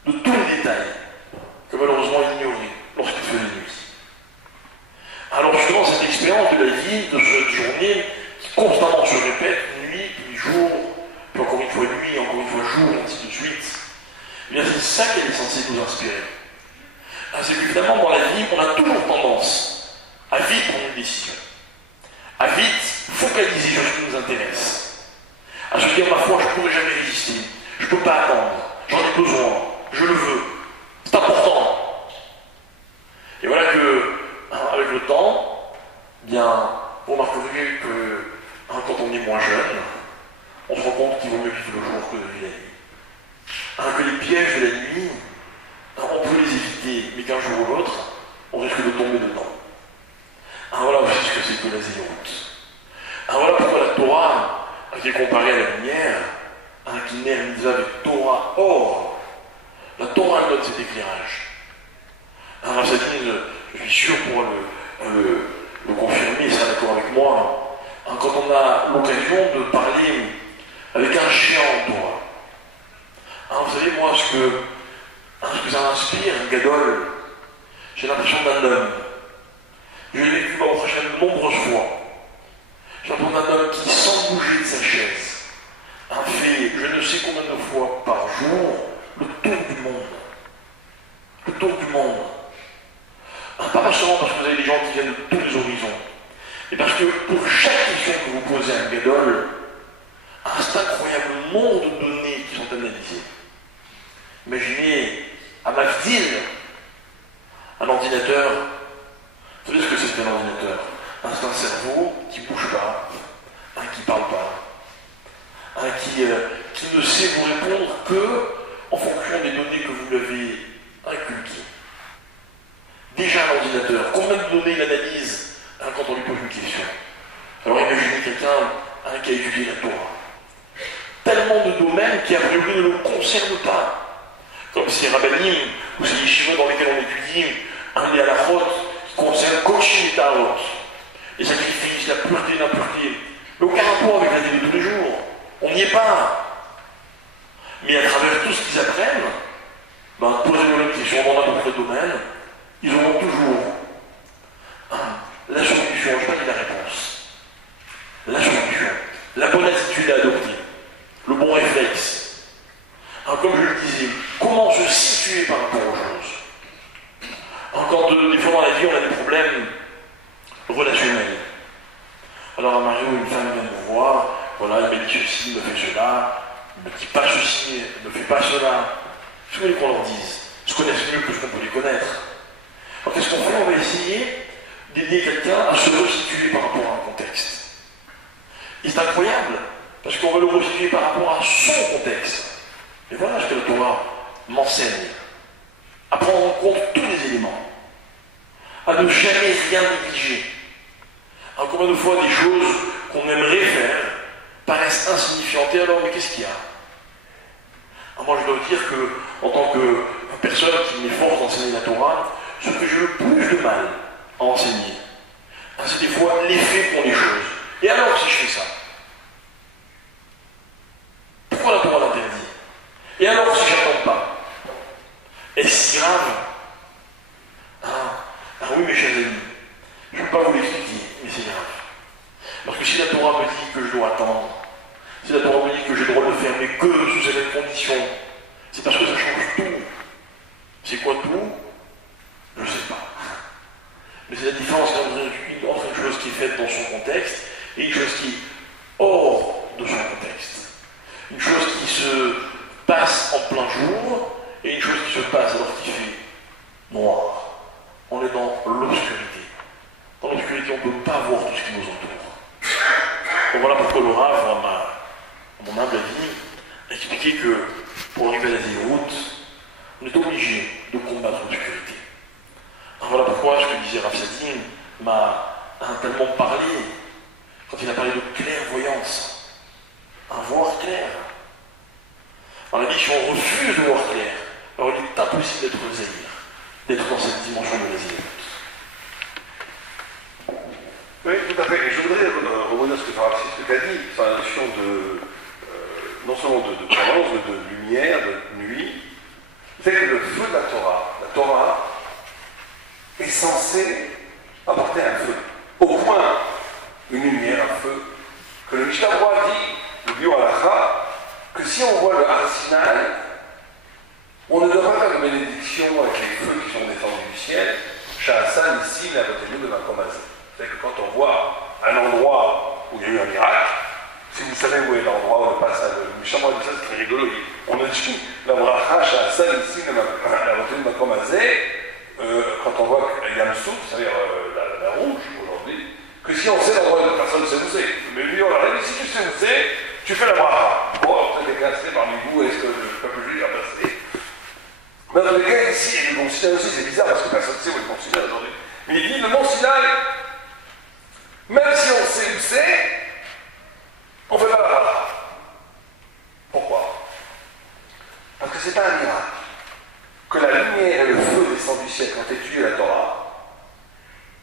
de tous les détails que malheureusement il ignorait lorsqu'il faisait nuit. Alors justement, cette expérience de la vie, de cette journée, qui constamment se répète, nuit, puis jour, puis encore une fois nuit, encore une fois jour, et ainsi de suite, eh bien c'est ça qu'elle est censée nous inspirer. C'est que finalement, dans la vie, on a toujours tendance à vite prendre une décision, à vite focaliser sur ce qui nous intéresse, à se dire, ma foi, je ne pourrai jamais résister, je ne peux pas attendre, j'en ai besoin, je le veux, c'est important. Et voilà que, avec le temps, bien, vous remarquerez que quand on est moins jeune, on se rend compte qu'il vaut mieux vivre le jour que de vivre la nuit. Que les pièges de la nuit, on peut les éviter, mais qu'un jour ou l'autre, on risque de tomber dedans. Voilà aussi ce que c'est que la zéroute. Voilà pourquoi la Torah, qui est comparée à la lumière, qui naît mitzvah avec Torah, or, la Torah donne cet éclairage. Rassadine, je suis sûr, pourra le confirmer, il sera d'accord avec moi, quand on a l'occasion de parler avec un géant Torah. Vous savez, moi, ce que ça m'inspire, Gadol, j'ai l'impression d'un homme. Je l'ai vécu au prochain de nombreuses fois. J'ai l'impression d'un homme qui, sans bouger de sa chaise, a fait je ne sais combien de fois par jour le tour du monde. Le tour du monde. Pas seulement parce que vous avez des gens qui viennent de tous les horizons, mais parce que pour chaque question que vous posez à un Gadol, c'est incroyable nombre de données qui sont analysées. Imaginez, à Mavdil, un ordinateur. Vous savez ce que c'est qu'un ordinateur? C'est un cerveau qui ne bouge pas, qui ne parle pas, qui ne sait vous répondre que en fonction des données que vous lui avez inculquées. Déjà un ordinateur, combien de données il analyse quand on lui pose une question? Alors imaginez quelqu'un qui a étudié la Torah. Tellement de domaines qui a priori ne le concernent pas. Comme ces rabbinim ou ces yeshivot dans lesquels on étudie les halachot qui concernent Kochim et Tarot, les sacrifices, la pureté, l'impureté. Mais aucun rapport avec la vie de tous les jours. On n'y est pas. Mais à travers tout ce qu'ils apprennent, pour résoudre une question dans n'importe quel domaine, ils auront toujours la solution, je ne sais pas quelle est la réponse. La solution, la bonne attitude à adopter, le bon réflexe. Comme je le disais, comment se situer par rapport aux choses. Quand des fois dans la vie on a des problèmes relationnels. Alors un mari ou une femme vient me voir, voilà, elle me dit ceci, me fait cela, ne me dit pas ceci, ne fait pas cela. Je voulais qu'on leur dise. Ils se connaissent mieux que ce qu'on peut les connaître. Alors qu'est-ce qu'on fait? On va essayer d'aider quelqu'un à se resituer par rapport à un contexte. Et c'est incroyable, parce qu'on va le resituer par rapport à son contexte. Et voilà ce que la Torah m'enseigne. À prendre en compte tous les éléments. À ne jamais rien négliger. Combien de fois des choses qu'on aimerait faire paraissent insignifiantes, et alors mais qu'est-ce qu'il y a? Moi je dois vous dire que, en tant que personne qui m'efforce d'enseigner la Torah, ce que j'ai le plus de mal à enseigner, c'est des fois l'effet qu'ont les choses. Et alors si je fais ça? Pourquoi la Torah l'interdit? Et alors si je n'attends pas? Est-ce si grave? Oui mes chers amis, je ne vais pas vous l'expliquer, mais c'est grave. Parce que si la Torah me dit que je dois attendre, si la Torah me dit que j'ai le droit de le faire, mais que sous certaines conditions, c'est parce que ça change tout. C'est quoi tout? Je ne sais pas. Mais c'est la différence entre une chose qui est faite dans son contexte et une chose qui est hors de son contexte. Une chose qui se passe en plein jour et une chose qui se passe alors qu'il fait noir. On est dans l'obscurité. Dans l'obscurité, on ne peut pas voir tout ce qui nous entoure. Donc voilà pourquoi le Rav, à mon humble avis, a expliqué que pour arriver à la Zéroute, on est obligé de combattre l'obscurité. Voilà pourquoi ce que disait Rav Sadin m'a tellement parlé quand il a parlé de clairvoyance. Un voir clair. On a dit si on refuse de voir clair, alors il est impossible d'être zéhir, d'être dans cette dimension de la zéhirut. Oui, tout à fait. Et je voudrais revenir sur ce que tu as dit, sur la notion de, non seulement de présence, mais de lumière, de nuit. C'est que le feu de la Torah est censé apporter un feu. Au point, une lumière, un feu, que le Mishnah Berurah dit, le Bio-Halacha, que si on voit le Har Sinaï, on ne doit pas faire de bénédiction avec les feux qui sont descendus du ciel, Sha'asan ici, la bataille de Makomazé. C'est-à-dire que quand on voit un endroit où il y a eu un miracle, si vous savez où est l'endroit où on passe à le Mishnah Berurah dit ça, c'est très rigolo. On a dit la bracha Sha'asan ici, la bataille de Makomazé, quand on voit Yam Souf, c'est-à-dire la rouge aujourd'hui, que si on sait l'endroit où personne ne sait où c'est. Mais lui, on leur a dit, si tu sais où c'est, tu fais la bracha. Bon, peut-être déclassé parmi vous, est-ce que le peuple juif a passé? Mais dans les cas ici, et le Mont Sinaï aussi, c'est bizarre parce que personne ne sait où est le Mont Sinaï aujourd'hui. Mais il dit, le Mont Sinaï, même si on sait où c'est, on ne fait pas la bracha. Pourquoi? Parce que c'est pas un miracle. Que la lumière et le feu descendent du ciel quand tu étudies la Torah,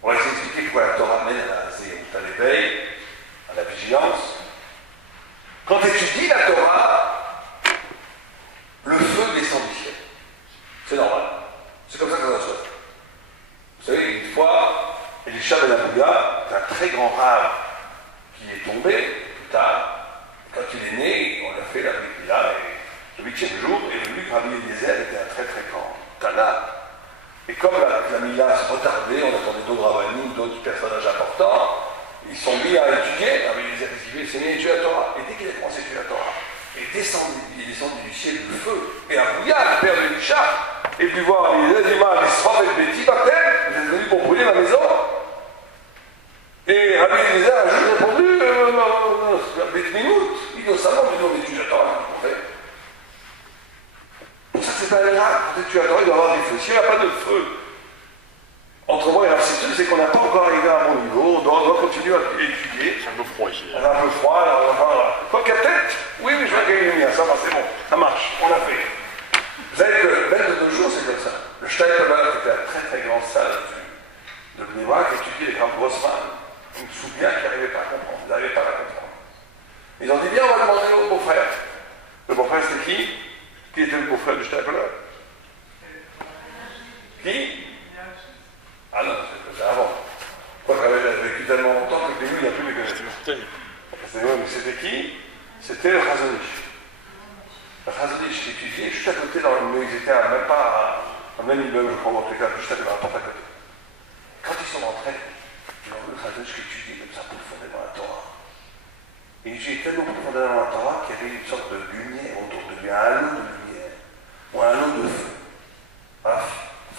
on va essayer d'expliquer pourquoi la Torah mène à la zéhut, à l'éveil, à Elisha ben Abouya est un très grand rave qui est tombé plus tard. Quand il est né, on a fait la Brit le 8e jour, et lui, Rabbi Eliezer, était un très très grand Tana. Et comme la Mila se retardait, on attendait d'autres rabbinim, d'autres personnages importants, ils sont mis à étudier. Rabbi Eliezer s'est mis à étudier la Torah. Et dès qu'il a commencé à étudier la Torah, il est descendu du ciel du feu. Et Abouya, le père de Elisha, est venu voir Rabbi Eliezer, il dit, il se frappe avec Betty, baptême, vous êtes venus pour brûler ma maison. Et Rabbi Eliezer a juste répondu, innocemment, on étudie la Torah, en fait. Pour ça, c'est pas un miracle. Quand tu étudies la Torah, il doit y avoir du feu. S'il n'y a pas de feu entre moi et l'arciteux, c'est qu'on n'a pas encore arrivé à un bon niveau, on doit continuer à étudier. C'est un peu froid ici. C'est un peu froid, alors, quoi qu'à tête, oui, mais je vais gagner le mien, ça va, c'est bon, ça marche, on l'a fait. Vous savez que 22 jours, c'est comme ça. Le Steinkeller était un très très grand salle de Bnei qui étudiait les grands Grossman. Je me souviens qu'ils n'arrivaient pas à comprendre, ils n'arrivaient pas à la comprendre. Ils ont dit, bien, on va demander au beau-frère. Le beau-frère, c'était qui? Qui était le beau-frère du Steinkeller? Qui? Ah non, c'est avant. Moi, j'avais vécu tellement longtemps que lui, il n'a plus les connaissances. Mais c'était qui? C'était le Chazonich. Le Chazonich qui étudiait juste à côté, ils étaient même pas à même immeuble, je crois, en tout cas, juste à côté, dans la porte à côté. Quand ils sont rentrés, ils ont vu le Chazonich qui étudiait comme ça profondément la Torah. Et il étudiait tellement profondément la Torah qu'il y avait une sorte de lumière autour de lui, un halo de lumière, ou un halo de feu. Voilà.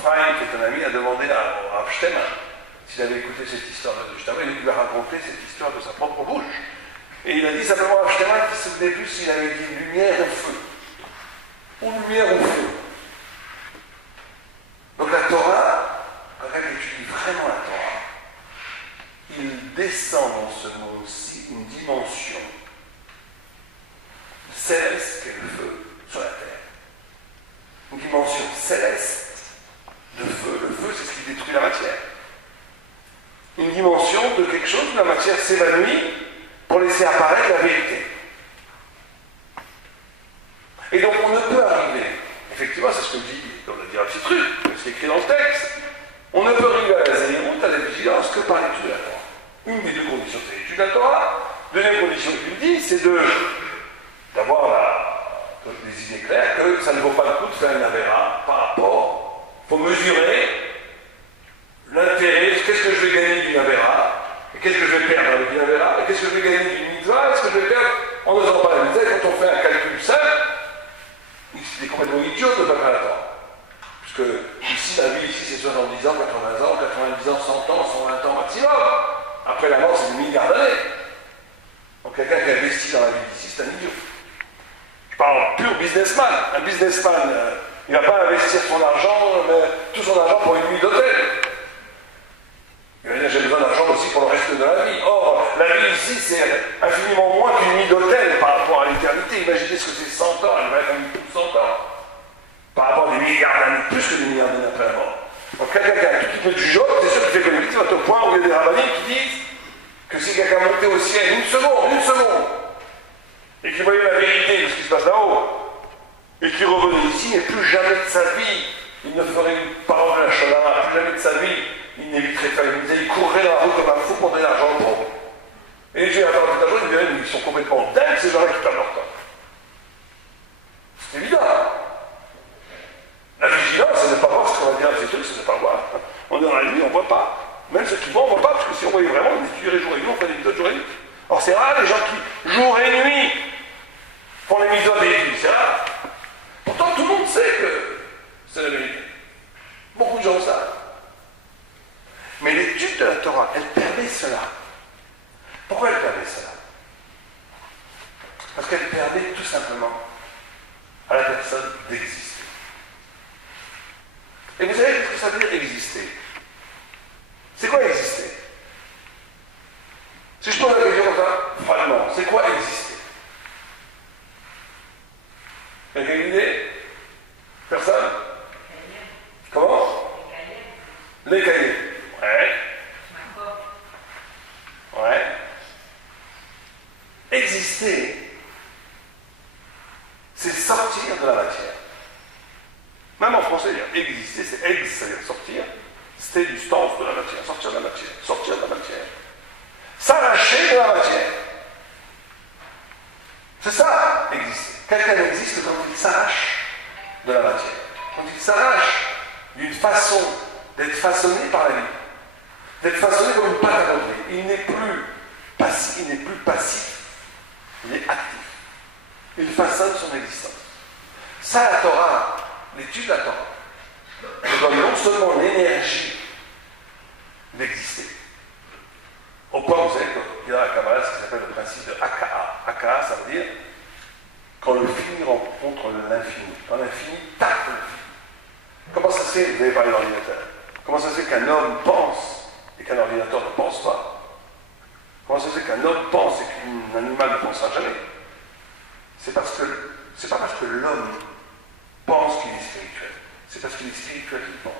Frein, qui est un ami, a demandé à Rav Shteman s'il avait écouté cette histoire de Shteman. Il lui a raconté cette histoire de sa propre bouche. Et il a dit simplement à Rav Shteman qu'il ne se souvenait plus s'il avait dit lumière ou feu. Ou lumière ou feu. Donc la Torah, quand elle étudie vraiment la Torah, il descend dans ce monde-ci une dimension céleste qu'est le feu sur la terre. Une dimension céleste de feu. Le feu, c'est ce qui détruit la matière. Une dimension de quelque chose où la matière s'évanouit pour laisser apparaître la vérité. Et donc on ne peut arriver, effectivement, c'est ce que dit, on a dit un petit truc, c'est écrit dans le texte, on ne peut arriver à la zénirut, à la vigilance, que par l'étude de la Torah. Une des deux conditions, c'est l'étude de la Torah. Deuxième condition qu'il dit, c'est d'avoir des idées claires que ça ne vaut pas le coup de faire une avéra par rapport. Il faut mesurer l'intérêt, qu'est-ce que je vais gagner d'une avéra, et qu'est-ce que je vais perdre avec une avéra, et qu'est-ce que je vais gagner d'une mitzvah, est-ce que je vais perdre en ne faisant pas la mitzvah. Quand on fait un calcul simple, c'est complètement idiot de ne pas faire la Torah. Puisque ici, la vie, ici, c'est 70 ans, 80 ans, 90 ans, 100 ans, 120 ans maximum. Après la mort, c'est des milliards d'années. Donc quelqu'un qui investit dans la vie d'ici, c'est un idiot. Je parle en pur businessman. Un businessman, il ne va pas investir son argent, tout son argent pour une nuit d'hôtel. Il va dire, j'ai besoin d'argent aussi pour le reste de la vie. Or, la vie ici, c'est infiniment moins qu'une nuit d'hôtel par rapport à l'éternité. Imaginez ce que c'est 100 ans, elle va être une toute 100 ans. Par rapport à des milliards d'années, plus que des milliards d'années après la mort. Donc quelqu'un qui a un tout petit peu du job, c'est sûr qu'il fait économie, il va au point où il y a des rabbins qui disent que si quelqu'un montait au ciel une seconde, et qu'il voyait la vérité de ce qui se passe là-haut, et qu'il revenait ici, et plus jamais de sa vie, il ne ferait une parole de la Shoah, plus jamais de sa vie, il n'éviterait pas, il courrait dans la route comme un fou pour donner l'argent aux pauvres. Et j'ai attends tout à l'heure, il me dirait, ils sont complètement dingues ces gens-là qui perdent leur temps. C'est évident. La vigilance, c'est ne pas voir ce qu'on va dire à ces trucs, c'est ne pas voir. On est dans la nuit, on ne voit pas. Même ceux qui vont, on ne voit pas, parce que si on voyait vraiment, on étudierait jour et nuit, on fait des méthodes jour et nuit. Or, c'est rare les gens qui, jour et nuit, font les méthodes d'études, c'est rare. Pourtant, tout le monde sait que c'est la vérité. Beaucoup de gens savent. Mais l'étude de la Torah, elle permet cela. Pourquoi elle permet cela? Parce qu'elle permet tout simplement à la personne d'exister. Et vous savez ce que ça veut dire exister? C'est quoi exister? Si je pose la question comme ça, froidement, c'est quoi exister? Quelqu'un a une idée? Personne? Comment? Les cahiers. Ouais. Ouais. Exister, c'est sortir de la matière. Même en français, il y a exister, c'est ex, c'est-à-dire sortir. C'était du stand, délivrance de la matière, sortir de la matière, sortir de la matière. S'arracher de la matière. C'est ça, exister. Quelqu'un existe quand il s'arrache de la matière. Quand il s'arrache d'une façon d'être façonné par la vie. D'être façonné comme une pâte à modeler. Il n'est plus passif, il est actif. Il façonne son existence. Ça, la Torah, l'étude de la Torah, nous donne non seulement l'énergie d'exister, au point, vous savez qu'il y a dans la Kabbalah ce qui s'appelle le principe de Haka'a. Haka'a, ça veut dire quand le fini rencontre l'infini. Quand l'infini tape le fini. Comment ça se fait, vous avez parlé d'ordinateur, comment ça se fait qu'un homme pense et qu'un ordinateur ne pense pas? Comment ça se fait qu'un homme pense et qu'un animal ne pensera jamais? C'est pas parce que l'homme pense qu'il est spirituel. C'est parce qu'il est spirituel qu'il pense.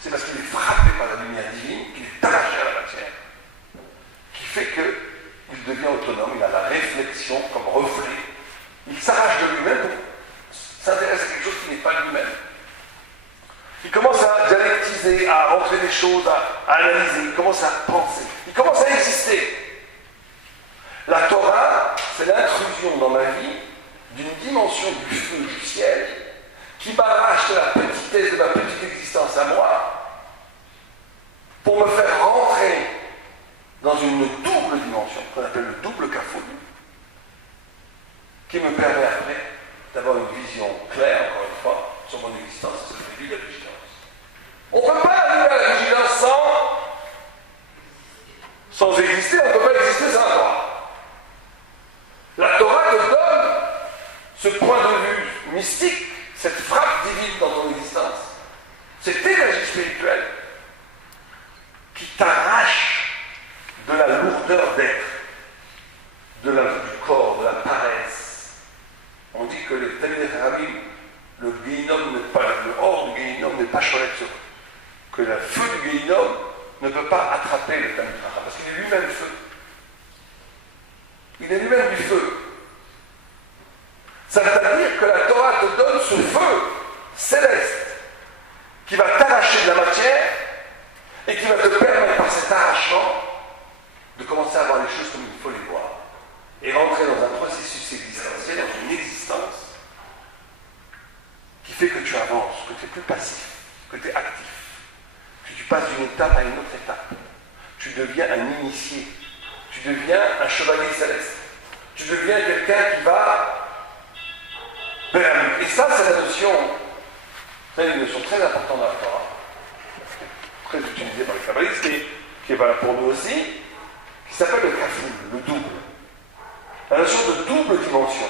C'est parce qu'il est frappé par la lumière divine, qu'il est attaché à la matière, qui fait qu'il devient autonome, il a la réflexion comme reflet. Il s'arrache de lui-même pour s'intéresser à quelque chose qui n'est pas lui-même. Il commence à dialectiser, à rentrer des choses, à analyser, il commence à penser, il commence à exister. La Torah, c'est l'intrusion dans ma vie d'une dimension du feu du ciel qui m'arrache de la petitesse de ma petite existence à moi pour me faire rentrer dans une double dimension qu'on appelle le double kafoun, qui me permet après d'avoir une vision claire, encore une fois, sur mon existence, c'est ce que dit la vigilance. On ne peut pas arriver à la vigilance sans exister, on ne peut pas exister sans la Torah. La Torah te donne ce point de vue mystique, cette frappe divine dans ton existence, cette énergie spirituelle qui t'arrache de la lourdeur d'être, du corps, de la paresse. On dit que le Talmidei Chachamim, le hors du Guéhinom n'est pas cholet sur eux. Que le feu du Guéhinom ne peut pas attraper le Talmidei Chacham, parce qu'il est lui-même feu. Il est lui-même du feu. Ça veut dire que la Torah te donne ce feu céleste qui va t'arracher de la matière et qui va te permettre par cet arrachement de commencer à voir les choses comme il faut les voir et rentrer dans un processus existentiel, dans une existence qui fait que tu avances, que tu es plus passif, que tu es actif, que tu passes d'une étape à une autre étape. Tu deviens un initié, tu deviens un chevalier céleste, tu deviens quelqu'un qui va vers la lutte. Et ça, c'est la notion, c'est une notion très importante dans la Torah, très utilisée par les kabbalistes, et qui est valable pour nous aussi, qui s'appelle le kafoun, le double. La notion de double dimension.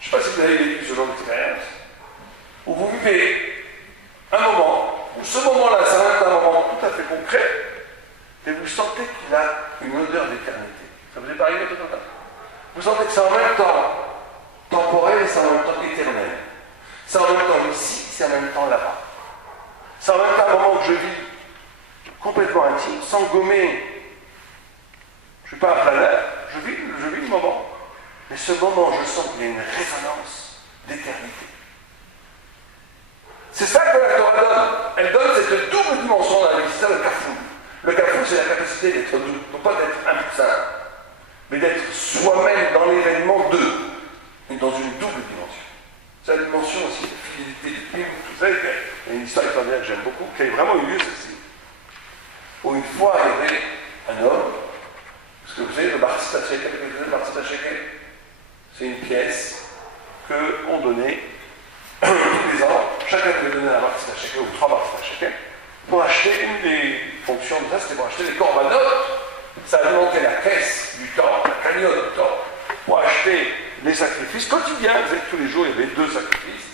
Je ne sais pas si vous avez vécu ce genre d'expérience, où vous vivez un moment, où ce moment-là, ça va être un moment tout à fait concret, et vous sentez qu'il a une odeur d'éternité. Ça vous est pas arrivé tout à l'heure? Vous sentez que c'est en même temps temporel et c'est en même temps éternel. C'est en même temps ici, c'est en même temps là-bas. C'est en même temps un moment où je vis complètement intime, sans gommer. Je ne suis pas un planeur, je vis le moment. Mais ce moment, je sens qu'il y a une résonance d'éternité. C'est ça que la Torah donne. Elle donne cette double dimension dans la vie, c'est ça le kafoun. Le kafoun, c'est la capacité d'être double, non pas d'être un simple, mais d'être soi-même dans l'événement d'eux, mais dans une double dimension. C'est la dimension aussi de fidélité du film, tout ça. Il y a une histoire extraordinaire que j'aime beaucoup, qui a vraiment eu lieu ceci. Où une fois, il y avait un homme, parce que vous savez, le Bartzita Shekel, le Bartzita Shekel, c'est une pièce qu'on donnait tous les ans, chacun devait donner un Bartzita Shekel ou 3 Bartzita Shekel, pour acheter une des fonctions de ça, c'était pour acheter des corbanotes. Ça alimentait la caisse du temple, la cagnotte du temple, pour acheter les sacrifices quotidiens. Vous savez, tous les jours, il y avait 2 sacrifices,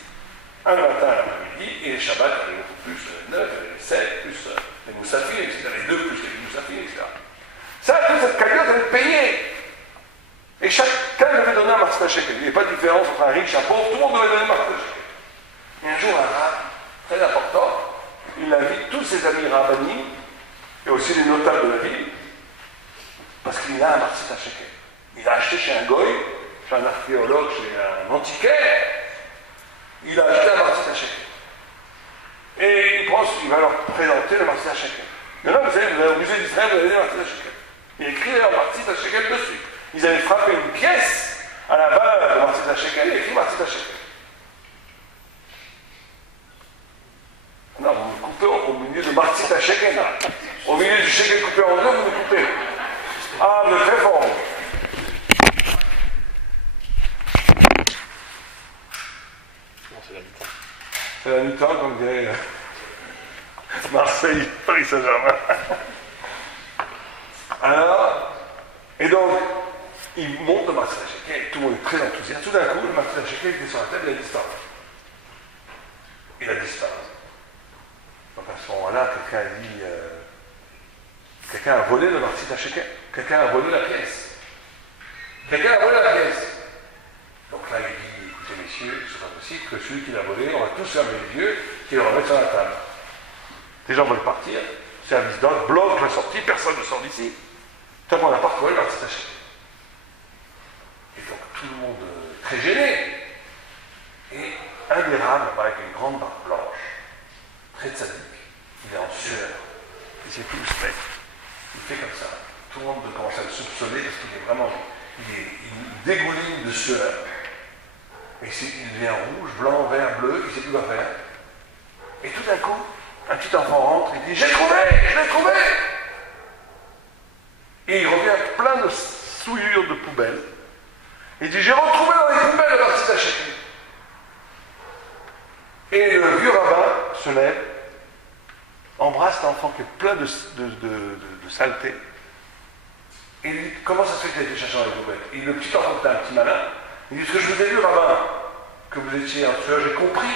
un matin, un après-midi, et les Shabbats, il y avait beaucoup plus, 9, 7, plus les moussafines, etc. Les 2 plus les moussafines, etc. Ça, toute cette cagnotte, elle est payée. Et chacun devait donner un Bartzita Shekel. Il n'y avait pas de différence entre un riche et un pauvre, tout le monde devait donner un Bartzita Shekel. Et un jour, un rab, très important, il invite tous ses amis rabbinim, et aussi les notables de la ville, parce qu'il a un Bartzita Shekel. Il a acheté chez un goy, chez un archéologue, chez un antiquaire, il a acheté un Bartzita Shekel. Et il va leur présenter le Martzit HaShekel. Maintenant, vous savez, vous allez au musée d'Israël, vous allez le Martzit HaShekel. Il est écrit leur Martzit HaShekel dessus. Ils avaient frappé une pièce à la valeur de Martzit HaShekel, il est écrit Martzit HaShekel. Non, vous me coupez au milieu de Martzit HaShekel. Au milieu du shekel coupé en deux, vous me coupez. Ah, vous êtes très fort. C'est la mi-temps. C'est la mi-temps, comme dirait Marseille, Paris Saint-Germain. Alors, et donc, il monte le Martzit HaShekel, tout le monde est très enthousiaste. Tout d'un coup, le Martzit HaShekel était sur la table, il a disparu. Il a disparu. Donc à ce moment-là, quelqu'un a dit, quelqu'un a volé le Martzit HaShekel, quelqu'un a volé la pièce. Quelqu'un a volé la pièce. Donc là, il dit, écoutez messieurs, c'est pas possible que celui qui l'a volé, on va tous fermer les yeux, qu'il le remette sur la table. Les gens veulent partir, service d'ordre, bloque la sortie, personne ne sort d'ici. Tant qu'on n'a pas retrouvé le Martzit HaShekel. Et donc tout le monde très gêné. Et un des rames, avec une grande barbe blanche, très tzaddik, il est en sueur, il ne sait plus où se mettre. Il fait comme ça. Tout le monde commence à le soupçonner parce qu'il est vraiment, il dégouline de sueur. Et il devient rouge, blanc, vert, bleu, il ne sait plus quoi faire. Et tout d'un coup, un petit enfant rentre, il dit « J'ai trouvé, je l'ai trouvé !» Et il revient plein de souillures de poubelles. Il dit « J'ai retrouvé dans les poubelles le Martzit HaShekel !» Et le vieux rabbin se lève, embrasse l'enfant qui est plein de saleté, et il dit « Comment ça se fait que tu as été chercher dans les poubelles ?» Et le petit enfant qui est un petit malin, il dit « Ce que je vous ai vu, rabbin, que vous étiez en sueur, j'ai compris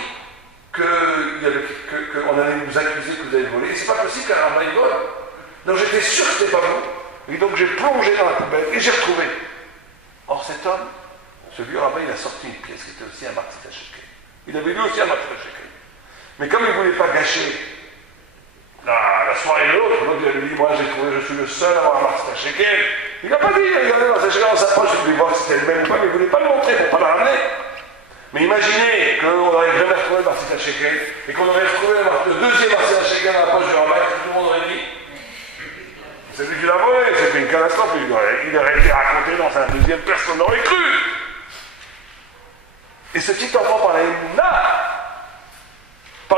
qu'on allait vous accuser que vous avez volé, et c'est pas possible qu'un rabbin il vole. Donc j'étais sûr que c'était pas vous, et donc j'ai plongé dans la poubelle, et j'ai retrouvé. » Or cet homme, ce vieux rabbin, il a sorti une pièce qui était aussi un Martzit HaShekel. Il avait lu aussi un Martzit HaShekel. Mais comme il ne voulait pas gâcher la soirée de l'autre, il avait dit, moi j'ai trouvé, je suis le seul à avoir un Martzit HaShekel. Il n'a pas dit, regardez, on s'approche, il voulait voir si c'était le même ou pas, mais il ne voulait pas le montrer pour ne pas la ramener. Mais imaginez qu'on n'aurait jamais retrouvé le Martzit HaShekel, et qu'on aurait retrouvé le deuxième Martzit HaShekel dans la poche du rabbin, que tout le monde aurait dit, c'est lui qui l'a volé, c'était une catastrophe, il aurait été raconté dans un deuxième, personne n'aurait cru. Et ce petit enfant, par la émouna qu'il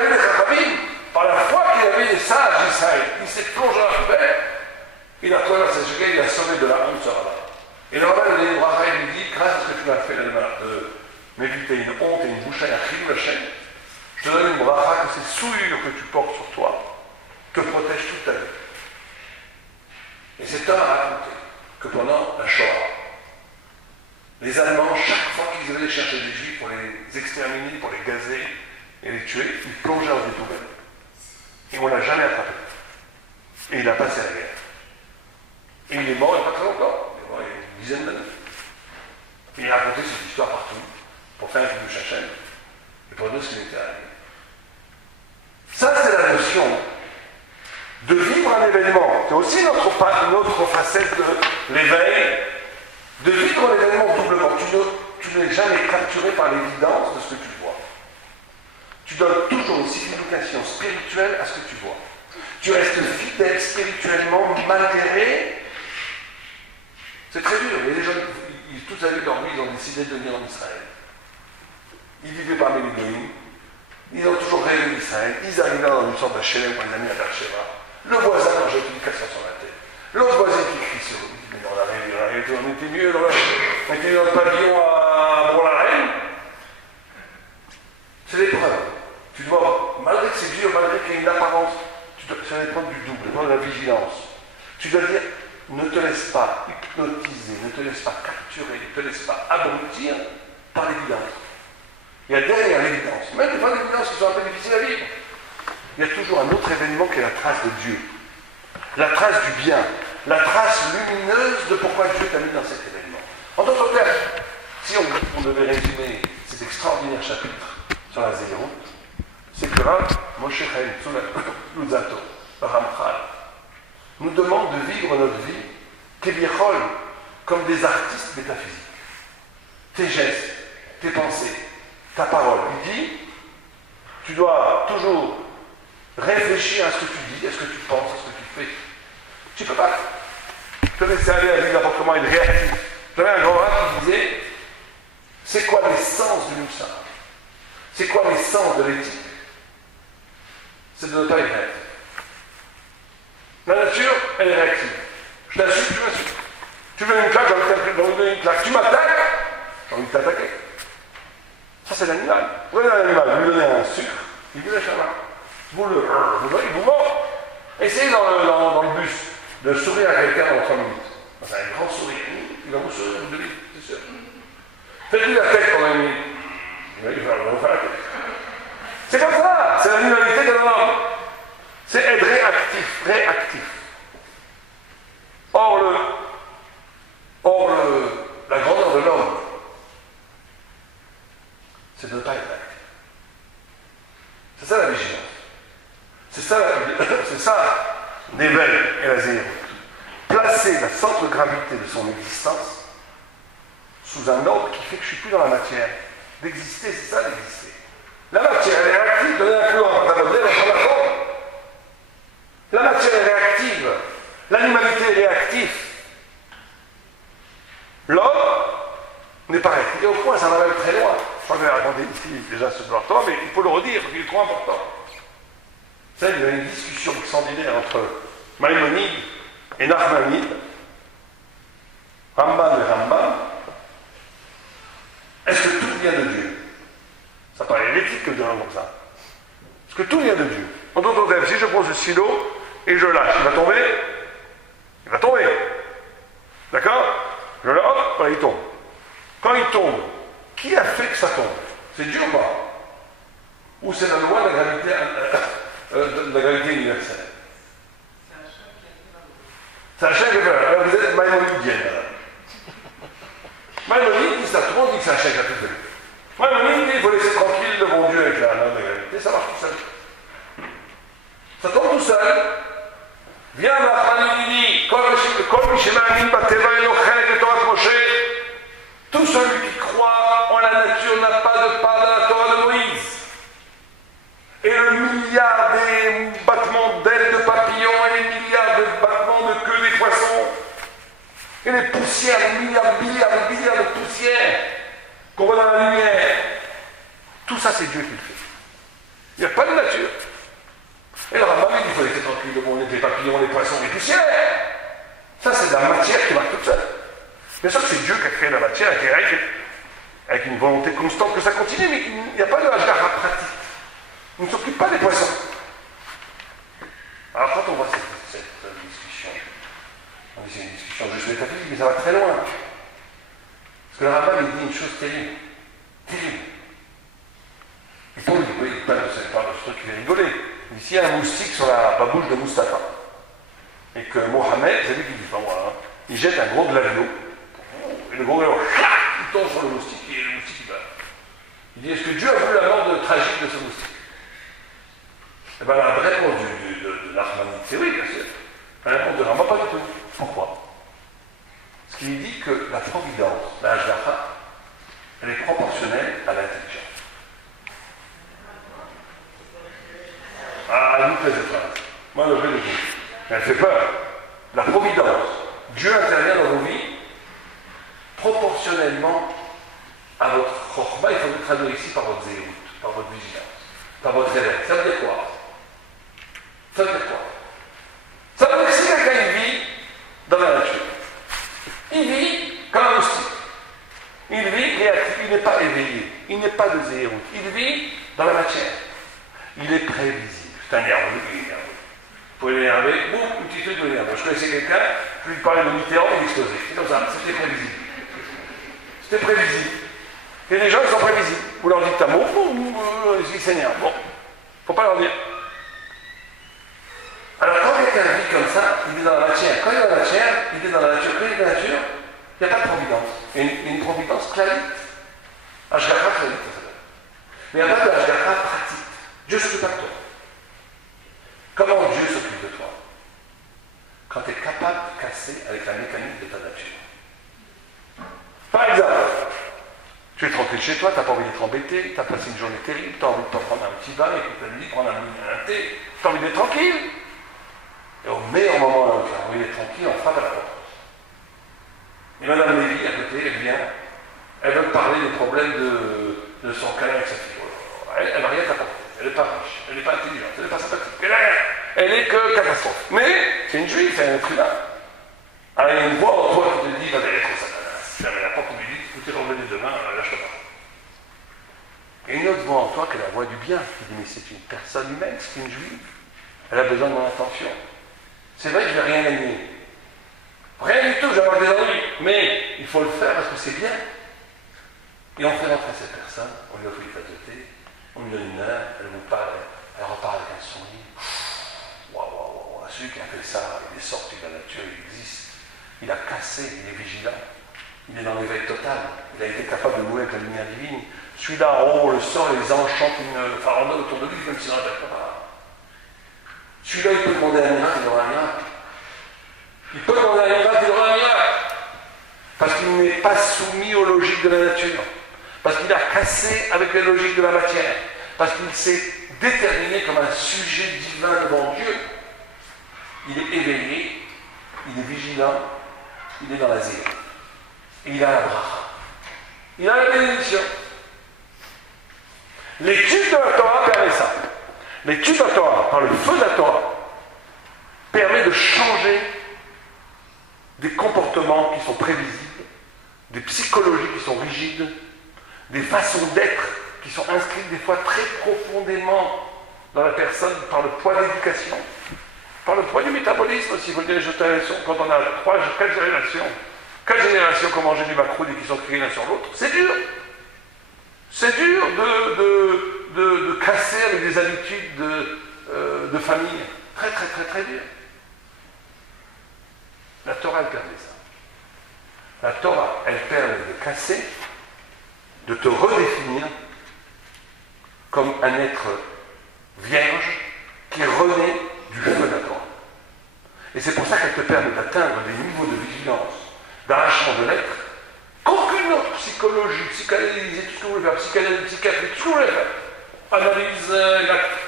avait des Chachamim, par la foi qu'il avait des sages d'Israël, il s'est plongé dans la poubelle, il a trouvé le Martzit HaShekel, il a sauvé de la honte ce rabbin. Et le rabbin de l'Ébracha, il lui dit, grâce à ce que tu m'as fait, de m'éviter une honte et une bouche à la chaîne, je te donne une bracha que ces souillures que tu portes sur toi te protègent toute ta vie. Et cet homme a raconté que pendant la Shoah, les Allemands, chaque fois qu'ils allaient chercher des Juifs pour les exterminer, pour les gazer et les tuer, ils plongeaient dans des poubelles. Et on ne l'a jamais attrapé. Et il a passé la guerre. Et il est mort il n'y a pas très longtemps. Il est mort il y a une dizaine d'années. Et il a raconté cette histoire partout, pour faire un film de Chachem, et pour dire ce qu'il était arrivé. Ça, c'est la notion de vivre un événement. C'est aussi notre facette de l'éveil, de vivre l'événement doublement. Tu n'es jamais capturé par l'évidence de ce que tu vois. Tu donnes toujours une signification spirituelle à ce que tu vois. Tu restes fidèle spirituellement malgré. C'est très dur. Il y a des gens, toute sa vie leur vie, ils ont décidé de venir en Israël. Ils vivaient parmi les Goïms. Ils ont toujours rêvé d'Israël. Ils arrivaient dans une sorte d'Hachem ou un ami à Beersheba. Le voisin leur jette une cassure sur la tête. L'autre voisin qui crie sur eux. Mais on était mieux, on était dans le pavillon à Bourg-la-Reine. C'est l'épreuve. Tu dois, malgré que c'est dur, malgré qu'il y ait une apparence, ça va dépendre du double, de la vigilance. Tu dois dire, ne te laisse pas hypnotiser, ne te laisse pas capturer, ne te laisse pas abrutir par l'évidence. Il y a derrière l'évidence, même des fois l'évidence qui sont un peu difficiles à vivre, il y a toujours un autre événement qui est la trace de Dieu. La trace du bien, la trace lumineuse de pourquoi Dieu t'a mis dans cet événement. En d'autres termes, si on devait résumer cet extraordinaire chapitre sur la Zéhirut, c'est que là, Moshe Chaim Luzato, Ramchal, nous demande de vivre notre vie, Kebichol, comme des artistes métaphysiques. Tes gestes, tes pensées, ta parole. Il dit, Tu dois toujours réfléchir à ce que tu dis, à ce que tu penses, à ce que tu fais. Tu ne peux pas te laisser aller à vivre n'importe comment, il réactive. J'avais un grand rat qui disait, c'est quoi l'essence du Moussa? C'est quoi l'essence de l'éthique? C'est de ne pas être réactif. La nature, elle est réactive. Je t'insulte, tu m'insultes. Tu veux une claque, j'ai envie de donner une claque. Tu m'attaques, j'ai envie de t'attaquer. Ça, c'est l'animal. Vous voyez l'animal, vous lui donnez un sucre, il vous lâche la main. Vous vous mord. Essayez dans le bus de sourire à quelqu'un dans 3 minutes. C'est un grand sourire. Il va vous sourire une minute, c'est sûr. Faites-lui la tête pendant 1 minute. Il va vous faire la tête. C'est comme ça, c'est l'animalité de l'homme. C'est être réactif, réactif. Or, la grandeur de l'homme, c'est de ne pas être réactif. C'est ça la vigilance. C'est ça l'éveil et la zéro. Placer la centre-gravité de son existence sous un ordre qui fait que je ne suis plus dans la matière. D'exister, c'est ça d'exister. La matière, elle est réactive, donnez un coup en pantalon, elle prend la forme. La matière est réactive. L'animalité est réactive. L'homme n'est pas réactif. Et au point, ça va même très loin. Je crois que je vais raconter ici déjà ce soir, mais il faut le redire, parce qu'il est trop important. Vous savez, il y a une discussion sanguinaire entre Maïmonide et Nachmanide, Ramban et Rambam. Est-ce que tout vient de Dieu? Ça paraît hérétique que de dire comme ça. Est-ce que tout vient de Dieu? En d'autres termes, si je prends ce stylo et je lâche, il va tomber? Il va tomber. D'accord? Je lâche, hop, voilà, il tombe. Quand il tombe, qui a fait que ça tombe? C'est Dieu ou pas? Ou c'est la loi de la gravité universelle? C'est un chien qui a fait. Alors vous êtes maïmonidienne. Maïmonide dit ça, tout le monde dit que c'est un chien qui a tout fait. Maïmonide dit qu'il faut laisser tranquille le bon Dieu avec la loi de la gravité, ça marche tout seul. Ça tombe tout seul. Viens, Nachmanide dit, tout celui qui croit en la nature n'a pas de part dans la Torah de Moïse. Et le milliard des battements d'ailes de papillons et les milliards de battements de queue des poissons et les poussières, les milliards de poussières qu'on voit dans la lumière, tout ça c'est Dieu qui le fait. Il n'y a pas de nature. Et le Rambam il faut laisser tranquille le monde, les papillons, les poissons, les poussières. Ça c'est de la matière qui marche toute seule. Bien sûr que c'est Dieu qui a créé la matière avec une volonté constante que ça continue, mais il n'y a pas de hashgacha pratique. On ne s'occupe pas des poissons. Alors quand on voit cette discussion, on dit c'est une discussion juste métaphysique, mais ça va très loin. Parce que le Rambam il dit une chose terrible. Terrible. Il parle de ce truc qui fait rigoler. Il dit s'il y a un moustique sur la babouche de Mustapha, et que Mohamed, c'est lui qui dit, pas moi, hein, il jette un gros glavio, et le gros glavio, il tombe sur le moustique, et le moustique il meurt. Il dit est-ce que Dieu a voulu la mort tragique de ce moustique? Eh bien la réponse de Nachmanide, c'est oui, bien sûr. La réponse de Rambam, pas du tout. Pourquoi? Parce qu'il dit que la providence, la hashgacha, elle est proportionnelle à l'intelligence. Ah, elle nous plaît cette phrase. Moi, je le dis. Elle fait peur. La providence. Dieu intervient dans vos vies proportionnellement à votre chorma. Il faut le traduire ici par votre zéroute, par votre vigilance, par votre réveil. Ça veut dire quoi? Ça veut dire quoi? Ça veut dire que si quelqu'un vit dans la nature, il vit comme un moustique. Il vit réactif, il n'est pas éveillé, il n'est pas de zéroute. Il vit dans la matière. Il est prévisible. C'est un nerveux, il est nerveux. Vous pouvez l'énerver, boum, un petit truc de l'énerver. Je connaissais quelqu'un, je lui parlais de Mitterrand, il explosait. C'est comme ça, c'était prévisible. C'était prévisible. Et les gens, ils sont prévisibles. Vous leur dites un mot, ils s'énervent. Bon, faut pas leur dire. Alors quand quelqu'un vit comme ça, il est dans la matière. Quand il est dans la matière, il est dans la nature. Quand il est dans la nature, il n'y a pas de providence. Il y a une providence clalite. Hashgacha clalite, ça s'appelle. Mais il n'y a pas de hashgacha pratique. Dieu s'occupe pas de toi. Comment Dieu s'occupe de toi? Quand tu es capable de casser avec la mécanique de ta nature. Par exemple, Tu es tranquille chez toi, tu n'as pas envie d'être embêté, tu as passé une journée terrible, tu as envie de t'en prendre un petit bain, et tu as dit prendre un thé, tu as envie d'être tranquille. Et au meilleur moment là où tu as envie d'être tranquille, on frappe à la porte. Et Madame Lévy, à côté, elle vient, elle veut parler des problèmes de son câlin avec sa fille. Elle n'a rien t'apporter. Elle n'est pas riche, elle n'est pas intelligente, elle n'est pas sympathique. Elle n'est que catastrophe. Mais c'est une juive, c'est un être humain. Alors il y a une voix en toi qui te dit, va d'aller trop Satanas. Fermez la porte, on lui dit, écoutez, revenez demain, lâche-toi pas. Et une autre voix en toi qui est la voix du bien, qui dit, mais c'est une personne humaine, c'est une juive. Elle a besoin de mon attention. C'est vrai que je ne vais rien gagner. Rien du tout, je vais avoir des ennuis. Mais il faut le faire parce que c'est bien. Et on fait rentrer cette personne, on lui offre une tasse de thé, on lui donne une heure, elle vous parle, elle repart avec un sourire. Waouh, celui qui a fait ça, il est sorti de la nature, il existe. Il a cassé, il est vigilant. Il est dans l'éveil total. Il a été capable de nouer avec la lumière divine. Celui-là, oh, le sort, les anges chantent une farandole autour de lui, même s'il n'en a pas. Celui-là, il peut demander un miracle, il aura un miracle. Il peut demander un miracle, il aura un miracle. Parce qu'il n'est pas soumis aux logiques de la nature. Parce qu'il a cassé avec les logiques de la matière. Parce qu'il s'est déterminé comme un sujet divin devant Dieu. Il est éveillé, il est vigilant, il est dans la zéro. Et il a la bracha. Il a la bénédiction. L'étude de la Torah permet ça. L'étude de la Torah, par le feu de la Torah, permet de changer des comportements qui sont prévisibles, des psychologies qui sont rigides, des façons d'être qui sont inscrites des fois très profondément dans la personne par le poids de l'éducation, par le poids du métabolisme aussi. Il faut dire les générations, quand on a 4 générations qui ont mangé du macroute et qui sont criées l'un sur l'autre, c'est dur. C'est dur de casser avec des habitudes de famille. Très, très, très, très dur. La Torah, elle permet ça. La Torah, elle permet de casser, de te redéfinir comme un être vierge qui renaît du feu de la Torah. Et c'est pour ça qu'elle te permet d'atteindre des niveaux de vigilance, d'arrachement de l'être, qu'aucune autre psychologie, psychanalyse, tout ce que vous voulez faire, psychanalyse, psychiatrie, tout ce que vous voulez faire, analyse,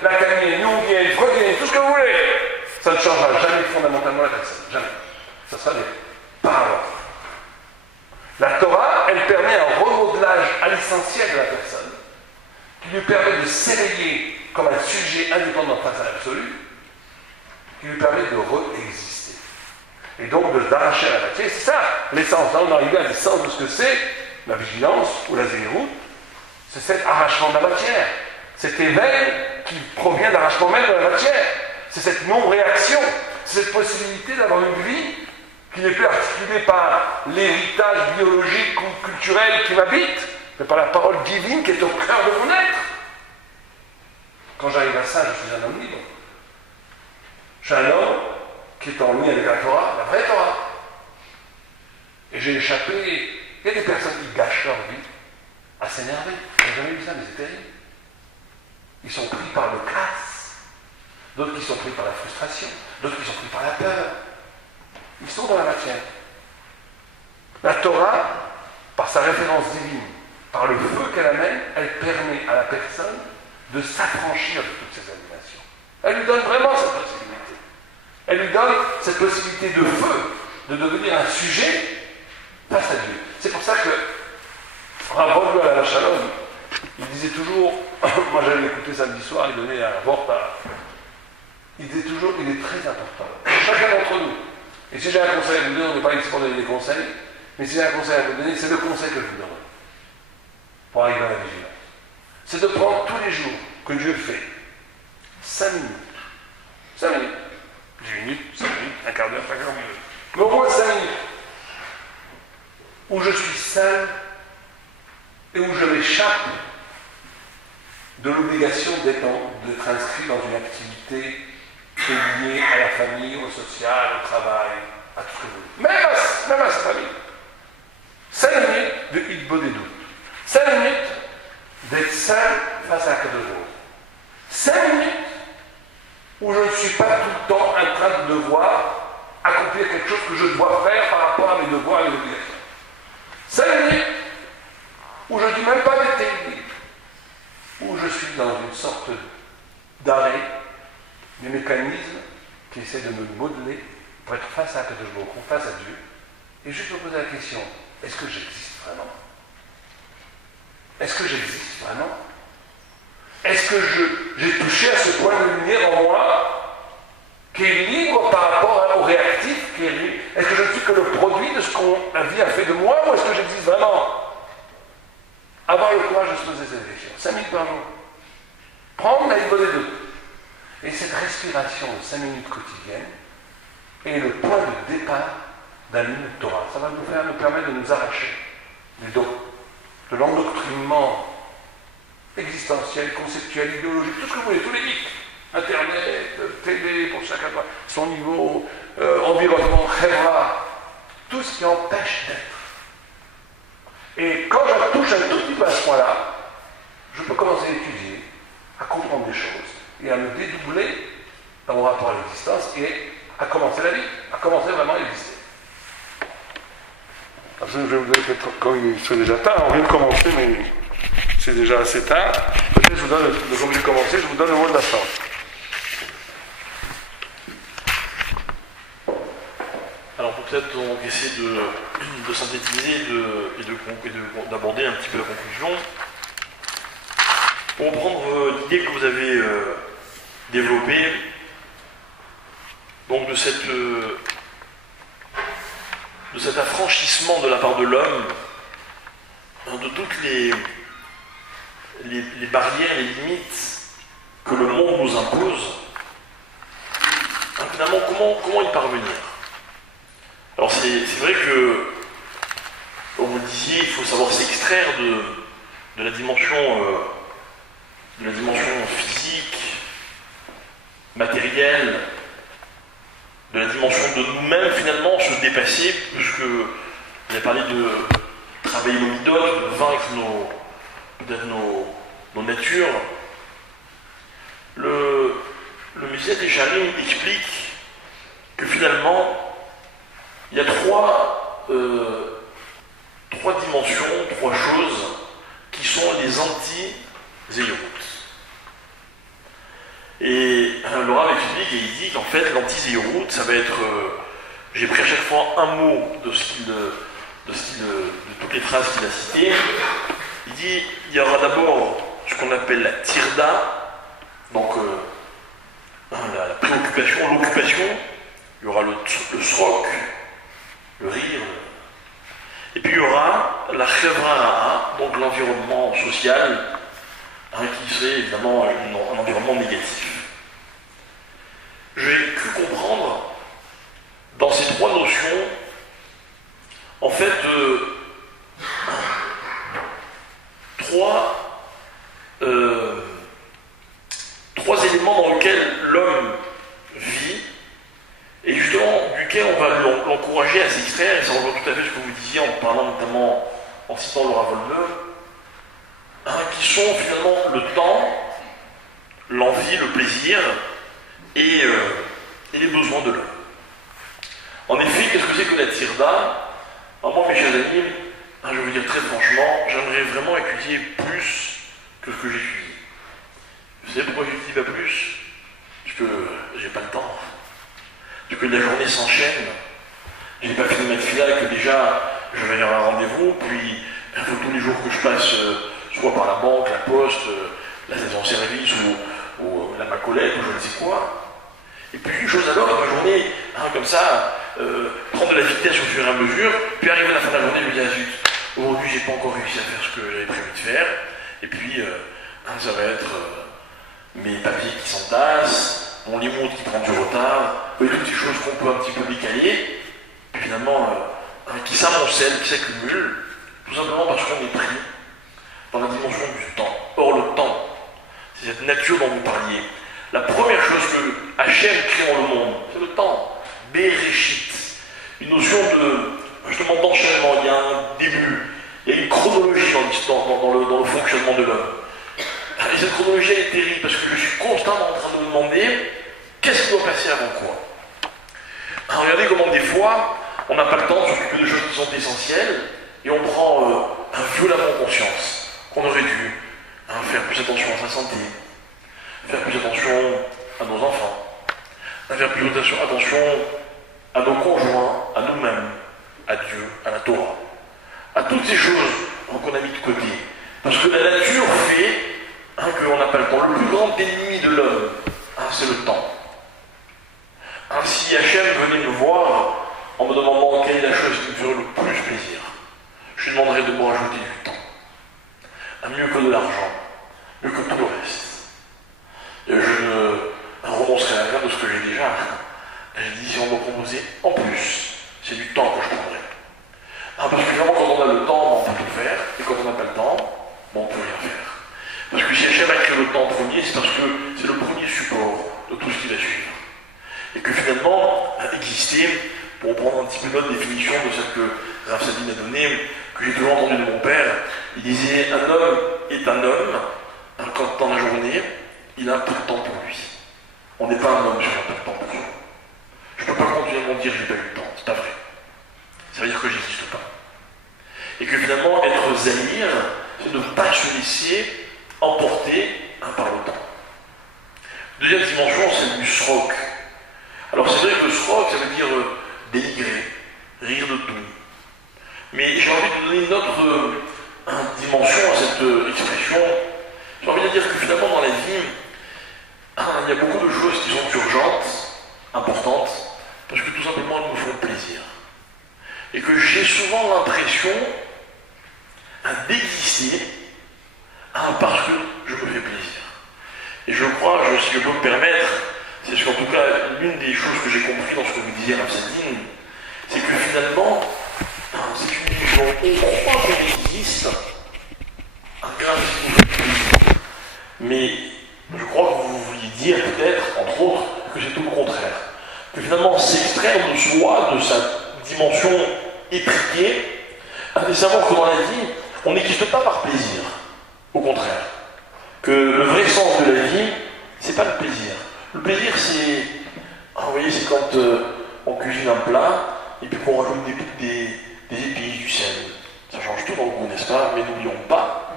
lacanienne, jungienne, freudienne, tout ce que vous voulez, ça ne changera jamais fondamentalement la personne, jamais. Ça sera des paroles. La Torah, elle permet un remodelage à l'essentiel de la personne, qui lui permet de s'éveiller comme un sujet indépendant face à l'absolu, qui lui permet de re-exister. Et donc d'arracher à la matière. C'est ça l'essence. Là, on arrive à l'essence de ce que c'est la vigilance ou la zéroute. C'est cet arrachement de la matière. Cet éveil qui provient de l'arrachement même de la matière. C'est cette non-réaction. C'est cette possibilité d'avoir une vie qui n'est plus articulée par l'héritage biologique ou culturel qui m'habite, mais par la parole divine qui est au cœur de mon être. Quand j'arrive à ça, je suis un homme libre. Je suis un homme qui est en lien avec la Torah, la vraie Torah. Et j'ai échappé. Il y a des personnes qui gâchent leur vie à s'énerver. J'ai jamais vu ça, mais c'est terrible. Ils sont pris par le casse. D'autres qui sont pris par la frustration. D'autres qui sont pris par la peur. Ils sont dans la matière. La Torah, par sa référence divine, par le feu qu'elle amène, elle permet à la personne de s'affranchir de toutes ces animations. Elle lui donne vraiment cette possibilité. Elle lui donne cette possibilité de feu, de devenir un sujet face à Dieu. C'est pour ça que Rav à la Shalom, il disait toujours, moi j'allais l'écouter samedi soir, il donnait un vorta. Il disait toujours, il est très important. Chacun d'entre nous. Et si j'ai un conseil à vous donner, on n'est pas ici pour donner des conseils, mais si j'ai un conseil à vous donner, c'est le conseil que je vous donne pour arriver à la vigilance. C'est de prendre tous les jours que Dieu fait 5 minutes. 5 minutes. 10 minutes, 5 minutes, un quart d'heure, 50 minutes. Mais au moins 5 minutes. Où je suis seul et où je m'échappe de l'obligation d'être inscrit dans une activité qui est liée à la famille, au social, au travail, à tout ce que vous voulez. Même à sa famille. 5 minutes de hitbo des doutes. 5 minutes d'être seul face à la Kadosh. 5 minutes où je ne suis pas tout le temps en train de devoir accomplir quelque chose que je dois faire par rapport à mes devoirs et mes obligations. 5 minutes où je ne dis même pas d'équilibre, où je suis dans une sorte d'arrêt du mécanisme qui essaie de me modeler pour être face à Kadosh Baruch Hu, face à Dieu, et juste me poser la question, est-ce que j'existe vraiment? Est-ce que j'existe vraiment? Est-ce que j'ai touché à ce point de lumière en moi qui est libre par rapport au réactif, qui est libre? Est-ce que je ne suis que le produit de ce que la vie a fait de moi, ou est-ce que j'existe vraiment? Avoir le courage de se poser cette question. 5 minutes par jour. Prendre la libre des deux. Et cette respiration de 5 minutes quotidiennes est le point de départ d'un minute Torah. Ça va nous permettre de nous arracher du dos, de l'endoctrinement existentiel, conceptuel, idéologique, tout ce que vous voulez, tous les geeks, Internet, télé, pour chacun son niveau, environnement, khera, tout ce qui empêche d'être. Et quand je touche un tout petit peu à ce point-là, je peux commencer à étudier, à comprendre des choses, et à me dédoubler dans mon rapport à l'existence, et à commencer la vie, à commencer vraiment à exister. Je vais vous dire que comme il fait déjà tard, on vient de commencer, mais c'est déjà assez tard. Peut-être je vous donne, comme j'ai commencé, je vous donne le mot de la fin. Alors peut-être on va essayer de synthétiser et d'aborder un petit peu la conclusion. Pour reprendre l'idée que vous avez développée, donc de cet affranchissement de la part de l'homme, de toutes les barrières, les limites que le monde nous impose, finalement, comment y parvenir? Alors c'est vrai que, comme vous le disiez, il faut savoir s'extraire de la dimension physique, matérielle, de la dimension de nous-mêmes, finalement, se dépasser, puisque vous avez parlé de travailler nos idoles, de vaincre peut-être nos natures. Le Messie Yesharim explique que finalement, il y a trois dimensions, trois choses qui sont les anti-zéyout. Et le Rav explique et il dit qu'en fait l'anti-zéyout, ça va être, j'ai pris à chaque fois un mot de toutes les phrases qu'il a citées. Il dit il y aura d'abord ce qu'on appelle la tirda, donc la préoccupation, l'occupation. Il y aura le srok, le rire, et puis il y aura la chevra, donc l'environnement social, qui serait évidemment un environnement négatif. J'ai cru comprendre dans ces trois notions, en fait, trois éléments dans lesquels l'homme vit, et justement duquel on va l'encourager à s'extraire, et ça rejoint tout à fait ce que vous disiez en parlant notamment, en citant Laura Volneuve, qui sont finalement le temps, l'envie, le plaisir et les besoins de l'homme. En effet, qu'est-ce que c'est que la tirda? Alors moi, mes chers amis, je vais vous dire très franchement, j'aimerais vraiment étudier plus que ce que j'étudie. Vous savez pourquoi j'étudie pas plus? Parce que j'ai pas le temps. Parce que la journée s'enchaîne. J'ai pas fini ma fila et que déjà je vais avoir un rendez-vous, puis il faut tous les jours que je passe, soit par la banque, la poste, la station-service ou la macolette ou je ne sais quoi. Et puis une chose alors, dans ma journée, comme ça, prendre de la vitesse au fur et à mesure, puis arriver à la fin de la journée, je me dis, ah zut, aujourd'hui j'ai pas encore réussi à faire ce que j'avais prévu de faire, et puis ça va être mes papiers qui s'entassent, mon limon qui prend du retard, et toutes ces choses qu'on peut un petit peu décaler, puis finalement, qui s'amoncellent, qui s'accumulent, tout simplement parce qu'on est pris dans la dimension du temps. Or le temps, c'est cette nature dont vous parliez. La première chose que Hachem crée dans le monde, c'est le temps. Bereshit. Une notion justement d'enchaînement. Il y a un début, il y a une chronologie dans le fonctionnement de l'homme. Et cette chronologie elle est terrible parce que je suis constamment en train de me demander qu'est-ce qui doit passer avant quoi. Alors, regardez comment des fois on n'a pas le temps de s'occuper de choses qui sont essentielles et on prend violemment conscience qu'on aurait dû faire plus attention à sa santé, faire plus attention à nos enfants, faire plus attention à nos conjoints, à nous-mêmes, à Dieu, à la Torah, à toutes ces choses qu'on a mis de côté. Parce que la nature fait qu'on n'a pas le temps. Le plus grand ennemi de l'homme, c'est le temps. Si Hachem venait me voir en me demandant quelle est la chose qui me ferait le plus plaisir, je lui demanderais de me rajouter du temps. Mieux que de l'argent, mieux que tout le reste. Et je ne renoncerai à rien de ce que j'ai déjà. Je dis, si on me proposait en plus, c'est du temps que je prendrais. Parce que finalement, quand on a le temps, on peut tout faire, et quand on n'a pas le temps, on ne peut rien faire. Parce que si Hachem a créé le temps premier, c'est parce que c'est le premier support de tout ce qui va suivre. Et que finalement, exister, pour prendre un petit peu notre définition de celle que Rav Sadin a donnée, que j'ai toujours entendu de mon père, il disait, un homme est un homme, quand dans la journée, il a un peu de temps pour lui. On n'est pas un homme sur un peu de temps pour lui. Je ne peux pas continuellement dire j'ai pas eu le temps, c'est pas vrai. Ça veut dire que j'existe pas. Et que finalement, être zahir, c'est de ne pas se laisser emporter par le temps. Deuxième dimension, c'est du srok. Alors c'est vrai que le srok, ça veut dire dénigrer, rire de tout. Mais j'ai envie de donner une autre dimension à cette expression. J'ai envie de dire que finalement, dans la vie, il y a beaucoup de choses qui sont urgentes, importantes, parce que tout simplement elles me font plaisir. Et que j'ai souvent l'impression d'exister parce que je me fais plaisir. Et je crois, si je peux me permettre, c'est qu'en tout cas, l'une des choses que j'ai compris dans ce que vous disiez, Rav Sadin, c'est que finalement, c'est une illusion. On croit qu'on existe, grâce à nous fait plaisir. Mais je crois que vous vouliez dire peut-être, entre autres, que c'est tout le contraire. Que finalement, s'extraire de soi, de sa dimension étriquée, et savoir que dans la vie, on n'existe pas par plaisir. Au contraire. Que le vrai sens de la vie, c'est pas le plaisir. Le plaisir, c'est... vous voyez, c'est quand on cuisine un plat, et puis qu'on rajoute des épices, du sel. Ça change tout dans le goût, n'est-ce pas? Mais n'oublions pas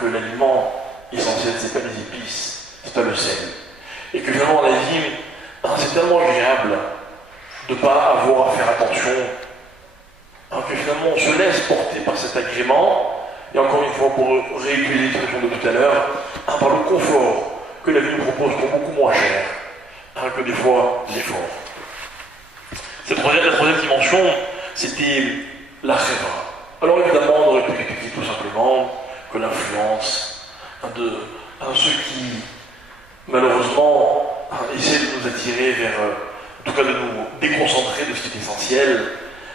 que l'aliment essentiel, c'est pas les épices, c'est pas le sel. Et que finalement, la vie, c'est tellement agréable de ne pas avoir à faire attention, que finalement on se laisse porter par cet agrément, et encore une fois, pour réutiliser l'expression de tout à l'heure, par le confort que la vie nous propose pour beaucoup moins cher que des fois l'effort. La troisième dimension, c'était la chèvre. Alors évidemment, on aurait pu expliquer tout simplement que l'influence de ceux qui, malheureusement, essaient de nous attirer vers, en tout cas de nous déconcentrer de ce qui est essentiel.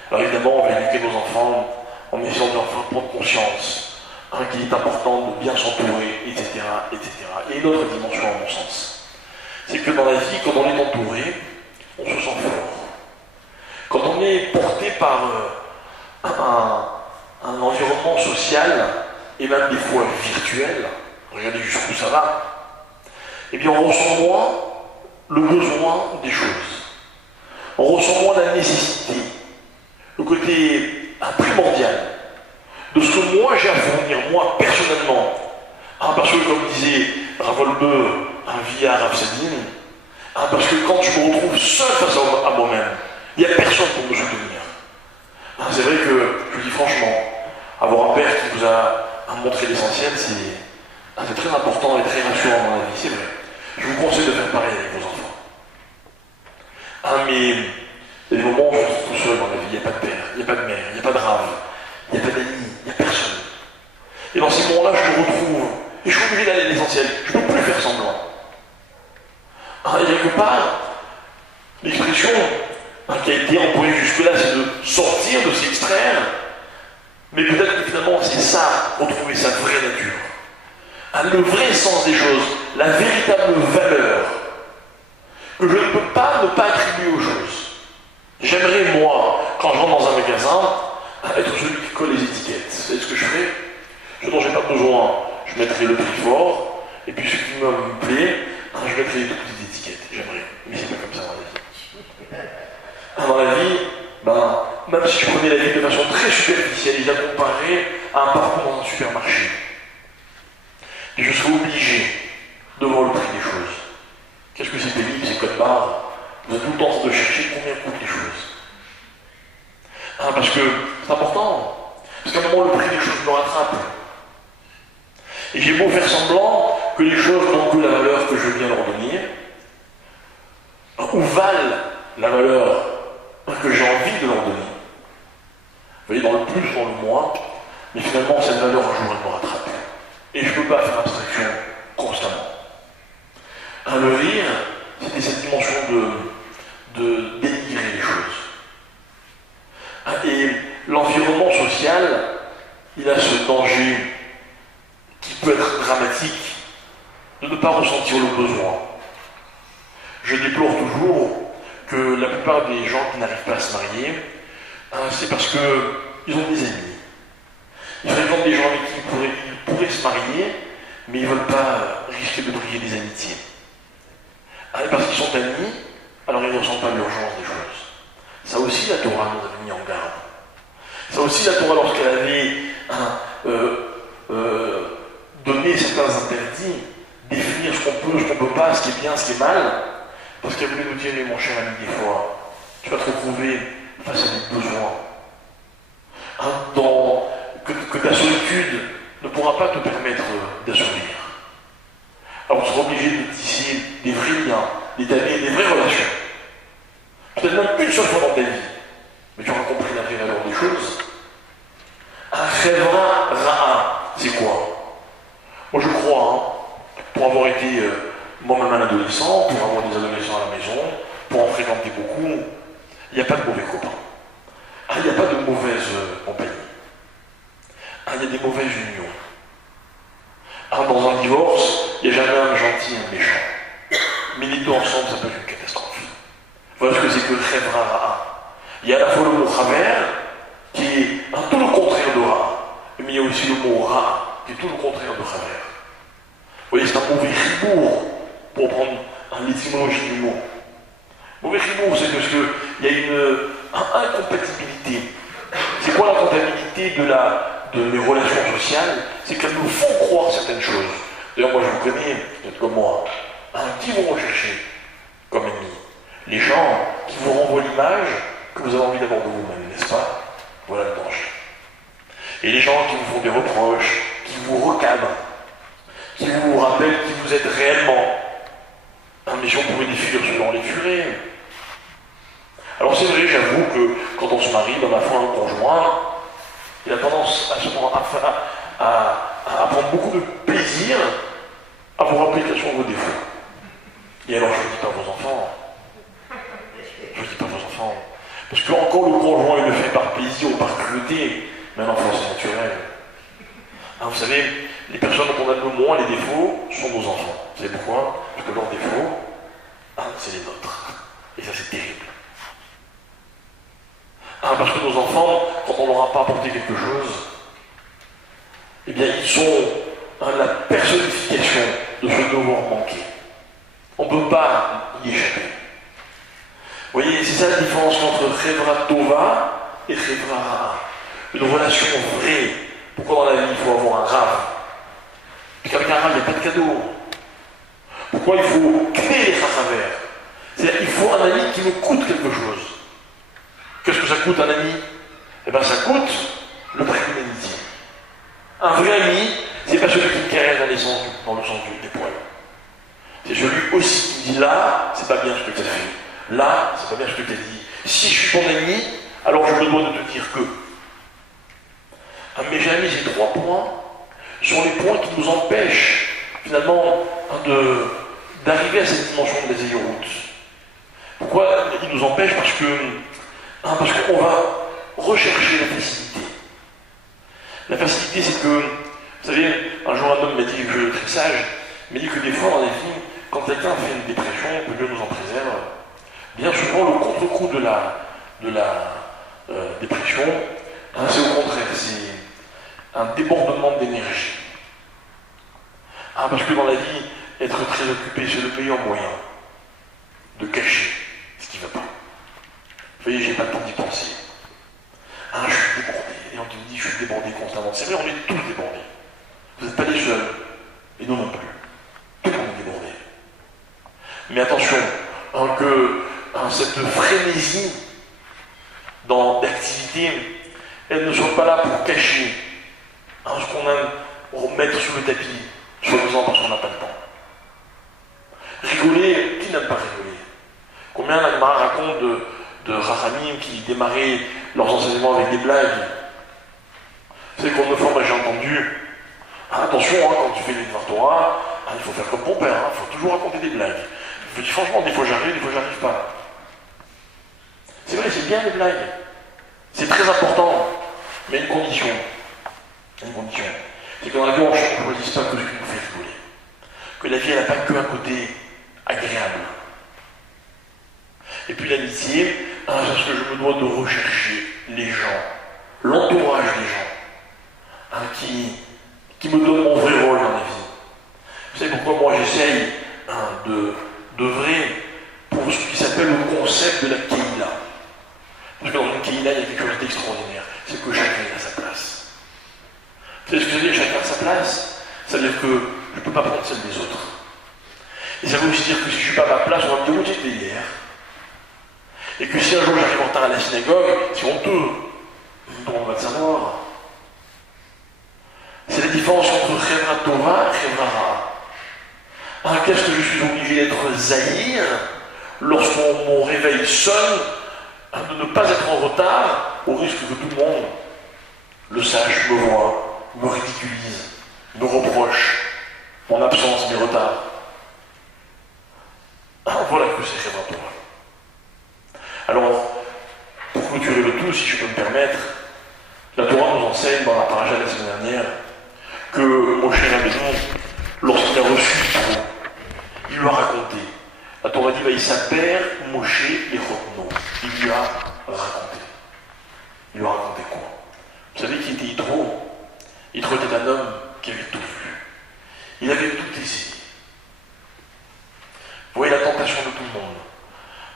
Alors évidemment, on va éduquer nos enfants en essayant de leur faire prendre conscience qu'il est important de bien s'entourer, etc., etc. Et une autre dimension, à mon sens, c'est que dans la vie, quand on est entouré, on se sent fort. Quand on est porté par un environnement social, et même des fois virtuel, regardez jusqu'où ça va, eh bien on ressent moins le besoin des choses. On ressent moins la nécessité, le côté primordial de ce que moi j'ai à fournir, moi personnellement. Parce que, comme disait Ravolbeu via Rav Sadin, parce que quand je me retrouve seul face à moi-même, il n'y a personne pour me soutenir. C'est vrai que, je vous dis franchement, avoir un père qui vous a montré l'essentiel, c'est très important et très rassurant dans la vie, c'est vrai. Je vous conseille de faire pareil avec vos enfants. Mais il y a des moments où je me trouve tout seul dans la vie, il n'y a pas de père, il n'y a pas de mère, il n'y a pas de rave, il n'y a pas d'amis, il n'y a personne. Et dans ces moments-là, je me retrouve, et je suis obligé d'aller à l'essentiel, je ne peux plus faire semblant. Et quelque part, l'expression qui a été employée jusque-là, c'est de sortir, de s'extraire, mais peut-être que finalement, c'est ça, retrouver sa vraie nature. Le vrai sens des choses, la véritable valeur, que je ne peux pas ne pas attribuer aux choses. J'aimerais, moi, quand je rentre dans un magasin, être celui qui colle les étiquettes. Vous savez ce que je fais? Ce dont j'ai pas besoin, je mettrai le prix fort, et puis ce qui me plaît, je mettrai les toutes petites étiquettes. J'aimerais, mais c'est pas comme ça dans la vie. Dans la vie, même si je prenais la vie de façon très superficielle et je la comparais à un parcours dans un supermarché. Et je serais obligé de voir le prix des choses. Qu'est-ce que c'est pénible, c'est code barre. Vous êtes tout le temps en train de chercher combien coûtent les choses. Parce que c'est important. Parce qu'à un moment, le prix des choses me rattrape. Et j'ai beau faire semblant que les choses n'ont que la valeur que je viens leur donner, ou valent la valeur que j'ai envie de leur donner. Vous voyez, dans le plus, dans le moins, mais finalement, cette valeur, un jour, elle me rattrape. Et je ne peux pas faire abstraction constamment. Le rire, c'était cette dimension de dénigrer les choses. Et l'environnement social, il a ce danger qui peut être dramatique de ne pas ressentir le besoin. Je déplore toujours que la plupart des gens qui n'arrivent pas à se marier, c'est parce qu'ils ont des amis. Ils fréquentent des gens avec qui ils pourraient se marier, mais ils ne veulent pas risquer de briller des amitiés. Parce qu'ils sont amis, alors ils ne ressentent pas l'urgence des choses. Ça aussi, la Torah nous a mis en garde. Ça aussi, la Torah, lorsqu'elle avait donné certains interdits, définir ce qu'on peut, ce qu'on ne peut pas, ce qui est bien, ce qui est mal, parce qu'elle voulait nous dire, mon cher ami, des fois, tu vas te retrouver face à des besoins. Que ta solitude ne pourra pas te permettre d'assouvir. Alors tu seras obligé de tisser des vrais liens, d'établir des vraies relations. Peut-être même une seule fois dans ta vie, mais tu auras compris la vraie valeur des choses. Un chevra ra'a, c'est quoi? Moi je crois, pour avoir été moi-même un adolescent, pour avoir des adolescents à la maison, pour en fréquenter beaucoup, il n'y a pas de mauvais copains. Il n'y a pas de mauvaise compagnie. Il y a des mauvaises unions. Dans un divorce, il n'y a jamais un gentil et un méchant. Mais les deux ensemble, ça peut être une catastrophe. Voilà ce que c'est que le chevra ra'a. Il y a à la fois le mot chaver, qui est tout le contraire de ra'a, mais il y a aussi le mot ra'a, qui est tout le contraire de chaver. Vous voyez, c'est un mauvais chibour, pour prendre l'étymologie du mot. Mauvais chibour, c'est parce qu'il y a une incompatibilité. C'est quoi l'incompatibilité de mes relations sociales? C'est qu'elles nous font croire certaines choses. D'ailleurs, moi je vous connais, peut-être comme moi, qui vous recherchez comme ennemis? Les gens qui vous renvoient l'image que vous avez envie d'avoir de vous-même, n'est-ce pas? Voilà le danger. Et les gens qui vous font des reproches, qui vous recadrent, qui vous rappellent qui vous êtes réellement. Mais si on pouvait définir cela, on les tuerait. Alors c'est vrai, j'avoue que quand on se marie, dans la foi, un conjoint, il a tendance à prendre beaucoup de plaisir à vous rappeler quels sont vos défauts. Et alors je ne dis pas vos enfants. Je ne dis pas vos enfants. Parce que encore le conjoint, il le fait par plaisir ou par cruauté. Mais un enfant, c'est naturel. Vous savez, les personnes dont on aime le moins les défauts sont nos enfants. Vous savez pourquoi? Parce que leurs défauts, c'est les nôtres. Et ça, c'est terrible. Parce que nos enfants, quand on ne leur a pas apporté quelque chose, eh bien, ils sont la personnification de ce devoir manqué. On ne peut pas y échapper. Vous voyez, c'est ça la différence entre chevra tova et chevra ra'a. Une relation vraie. Pourquoi dans la vie il faut avoir un rave? Puis qu'avec un rave, il n'y a pas de cadeau. Pourquoi il faut créer les chachavers? C'est-à-dire qu'il faut un ami qui nous coûte quelque chose. Qu'est-ce que ça coûte un ami? Eh bien ça coûte le prix de l'amitié. Un vrai ami, c'est pas celui qui me caresse dans le sens des poils. C'est celui aussi qui me dit là, c'est pas bien ce que tu as fait. Là, c'est pas bien ce que tu as dit. Si je suis ton ami, alors je me dois de te dire que. Mais j'ai mis ces 3 points sont les points qui nous empêchent finalement d'arriver à cette dimension de la zéroute. Pourquoi ils nous empêchent? Parce qu'on va rechercher la facilité. La facilité, c'est que, vous savez, un jour un homme m'a dit quelque chose de très sage, il m'a dit que des fois dans la vie, quand quelqu'un fait une dépression, que Dieu nous en préserve, bien souvent le contre-coup de la dépression, c'est au contraire, c'est un débordement d'énergie. Parce que dans la vie, être très occupé, c'est le meilleur moyen de cacher ce qui ne va pas. Vous voyez, j'ai pas le temps d'y penser. C'est vrai, on est tous débordés. Vous n'êtes pas les seuls, et nous non plus. Tout le monde est débordé. Mais attention, que cette frénésie dans l'activité, elle ne soit pas là pour cacher ce qu'on aime remettre sous le tapis, soi-disant parce qu'on n'a pas le temps. Rigoler, qui n'aime pas rigoler? Combien la Gemara raconte de Rachamim qui démarraient leurs enseignements avec des blagues? C'est qu'une fois, moi j'ai entendu, attention, quand tu fais les Dvar Torah, il faut faire comme ton père, il faut toujours raconter des blagues. Je dis franchement, des fois j'arrive, des fois j'arrive pas. C'est vrai, c'est bien les blagues. C'est très important. Mais une condition. Une condition. C'est que dans la vie, on ne choisit pas que ce qui nous fait rigoler. Que la vie, elle n'a pas que un côté agréable. Et puis l'amitié, c'est parce que je me dois de rechercher les gens, l'entourage des gens, qui me donnent mon vrai rôle dans la vie. Vous savez pourquoi moi j'essaye d'œuvrer pour ce qui s'appelle le concept de la Keïla. Parce que dans une Keïla, il y a quelque chose d'extraordinaire. C'est que chacun a sa place. Vous savez ce que ça veut dire, chacun a sa place? Ça veut dire que je ne peux pas prendre celle des autres. Et ça veut aussi dire que si je ne suis pas à ma place, on va me dire où j'étais hier. Et que si un jour j'arrive en retard à la synagogue, c'est honteux. On va le savoir. C'est la différence entre Chevra Tova et Chevra Ra. Qu'est-ce que je suis obligé d'être zahir lorsque mon réveil sonne, de ne pas être en retard, au risque que tout le monde le sache, me voit, me ridiculise, me reproche mon absence, mes retards. Voilà que c'est Chevra Tova. Alors, pour clôturer le tout, si je peux me permettre, la Torah nous enseigne dans la paracha de la semaine dernière que Moshe Rabbeinu, lorsqu'il a reçu Yitro, il lui a raconté. La Torah dit Vaïsaper Moshe Echotno. Il lui a raconté. Il lui a raconté quoi? Vous savez qui était Yitro? Yitro était un homme qui avait tout vu. Il avait tout essayé. Vous voyez la tentation de tout le monde.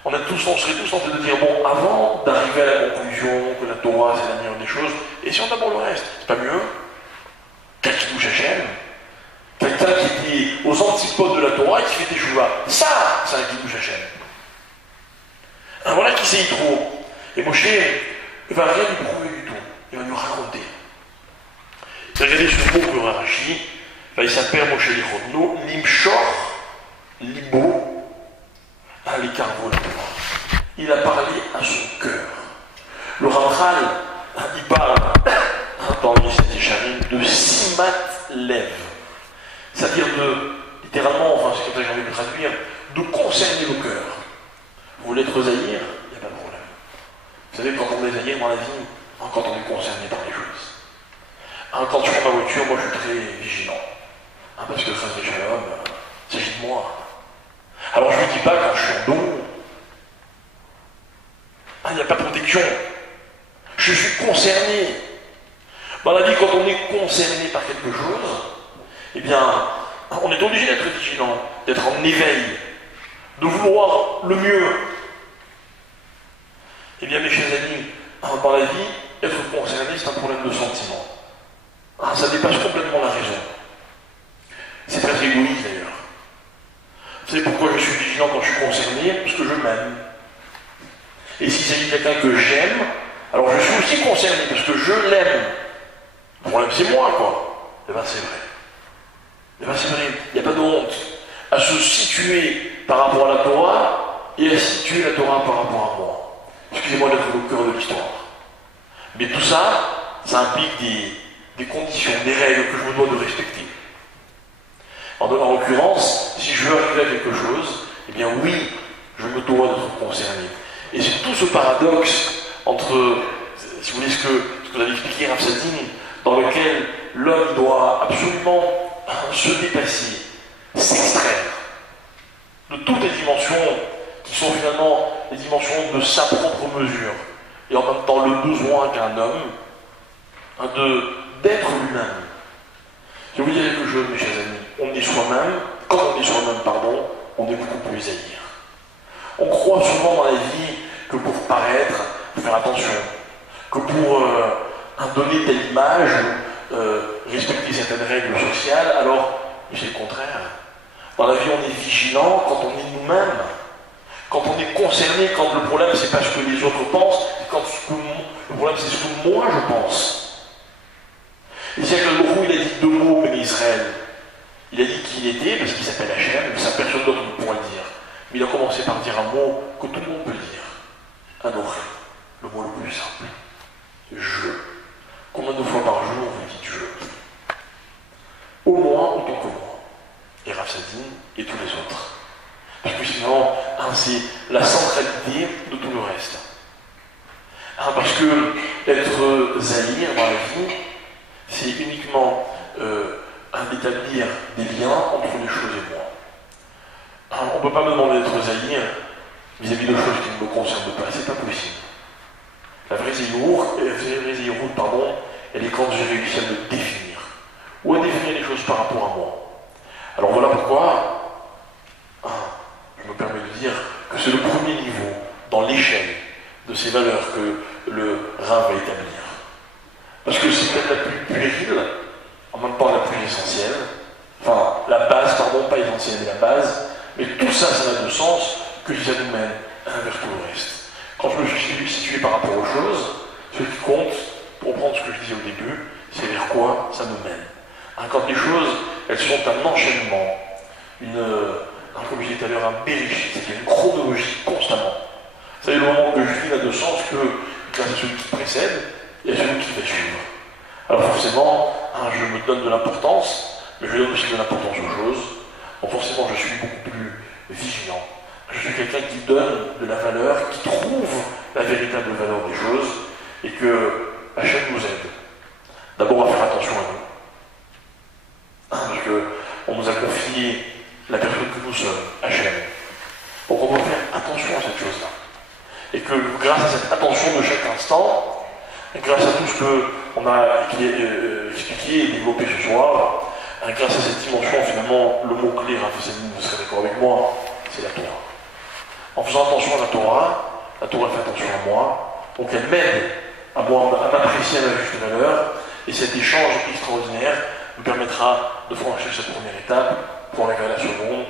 On serait tous tentés de dire, bon, avant d'arriver à la conclusion que la Torah c'est la meilleure des choses, et si on d'abord le reste, c'est pas mieux? Quelqu'un qui touche Hachem, quelqu'un qui est aux antipodes de la Torah et qui fait des chouvas, ça, c'est un qui touche Hachem. Voilà qui sait trop. Et Moshe, il va rien lui prouver du tout, il va nous raconter. Regardez ce mot que Rashi, il s'appelle Moshe Lichodno, Limshor, Libo, il a parlé à son cœur. Le Ramchal, il parle dans le Yisraël Sharim de Simat Lev, c'est-à-dire littéralement, enfin c'est comme ça que j'ai envie de traduire, de concerner le cœur. Vous voulez être zahir, il n'y a pas de problème. Vous savez, quand on est zahir dans la vie, quand on est concerné par les choses. Quand je prends ma voiture, moi je suis très vigilant. Parce que Chas Shalom, il s'agit de moi. Alors je ne dis pas quand je suis en dos, il n'y a pas de protection. Je suis concerné. Dans la vie, quand on est concerné par quelque chose, eh bien, on est obligé d'être vigilant, d'être en éveil, de vouloir le mieux. Eh bien, mes chers amis, dans la vie, être concerné, c'est un problème de sentiment. Ça dépasse complètement la raison. C'est très égoïste d'ailleurs. Vous savez pourquoi je suis vigilant quand je suis concerné? Parce que je m'aime. Et s'il s'agit de quelqu'un que j'aime, alors je suis aussi concerné parce que je l'aime. Le problème c'est moi, quoi. Eh bien c'est vrai. Eh bien c'est vrai. Il n'y a pas de honte à se situer par rapport à la Torah et à situer la Torah par rapport à moi. Excusez-moi d'être au cœur de l'histoire. Mais tout ça, ça implique des conditions, des règles que je me dois de respecter. En l'occurrence, si je veux arriver à quelque chose, eh bien oui, je me dois d'être concerné. Et c'est tout ce paradoxe entre, si vous voulez, ce que vous avez expliqué Rav Sadin, dans lequel l'homme doit absolument se dépasser, s'extraire de toutes les dimensions qui sont finalement les dimensions de sa propre mesure, et en même temps le besoin qu'un homme d'être lui-même. Je vais vous dire quelque chose, mes chers amis. On est soi-même, quand on est soi-même, on est beaucoup plus zahir. On croit souvent dans la vie que pour paraître, faut faire attention, que pour donner telle image, respecter certaines règles sociales, alors c'est le contraire. Dans la vie, on est vigilant quand on est nous-mêmes, quand on est concerné, quand le problème, c'est pas ce que les autres pensent, le problème, c'est ce que moi, je pense. Et c'est que le Gourou, il a dit deux mots, mais Israël. Il a dit qui il était, parce qu'il s'appelle Hachem, ça personne d'autre ne pourra le dire. Mais il a commencé par dire un mot que tout le monde peut dire. Adorer, le mot le plus simple. Je. Combien de fois par jour vous dites je? Au moins autant que moi. Et Rav Sadin et tous les autres. Parce que sinon, c'est la centralité de tout le reste. Parce que être zahir dans la vie, c'est uniquement d'établir des liens entre les choses et moi. On ne peut pas me demander d'être zahir vis-à-vis de choses qui ne me concernent pas, c'est pas possible. La vraie zahirut, elle est quand j'ai réussi à me définir, ou à définir les choses par rapport à moi. Alors voilà pourquoi, je me permets de dire que c'est le premier niveau dans l'échelle de ces valeurs que le Rav va établir. Parce que c'est peut-être la plus puérile, en même temps la plus essentielle, enfin la base, pardon, pas essentielle, mais la base, mais tout ça, ça n'a de sens que si ça nous mène vers tout le reste. Quand je me suis situé par rapport aux choses, ce qui compte, pour reprendre ce que je disais au début, c'est vers quoi ça nous mène. Quand les choses, elles sont un enchaînement, comme je disais tout à l'heure, un bereshit, c'est une chronologie constamment. Vous savez, le moment que je vis n'a de sens que grâce à celui qui précède et à celui qui va suivre. Alors forcément, je me donne de l'importance, mais je donne aussi de l'importance aux choses. Donc forcément, je suis beaucoup plus vigilant. Je suis quelqu'un qui donne de la valeur, qui trouve la véritable valeur des choses, et que Hachem nous aide. D'abord à faire attention à nous. Parce qu'on nous a confié la personne que nous sommes, Hachem. Donc on doit faire attention à cette chose-là. Et que grâce à cette attention de chaque instant, et grâce à tout ce qu'on a expliqué et développé ce soir, grâce à cette dimension, finalement, le mot-clé, vous serez d'accord avec moi, c'est la Torah. En faisant attention à la Torah fait attention à moi, donc elle m'aide à m'apprécier à ma juste valeur, et cet échange extraordinaire me permettra de franchir cette première étape pour arriver à la seconde,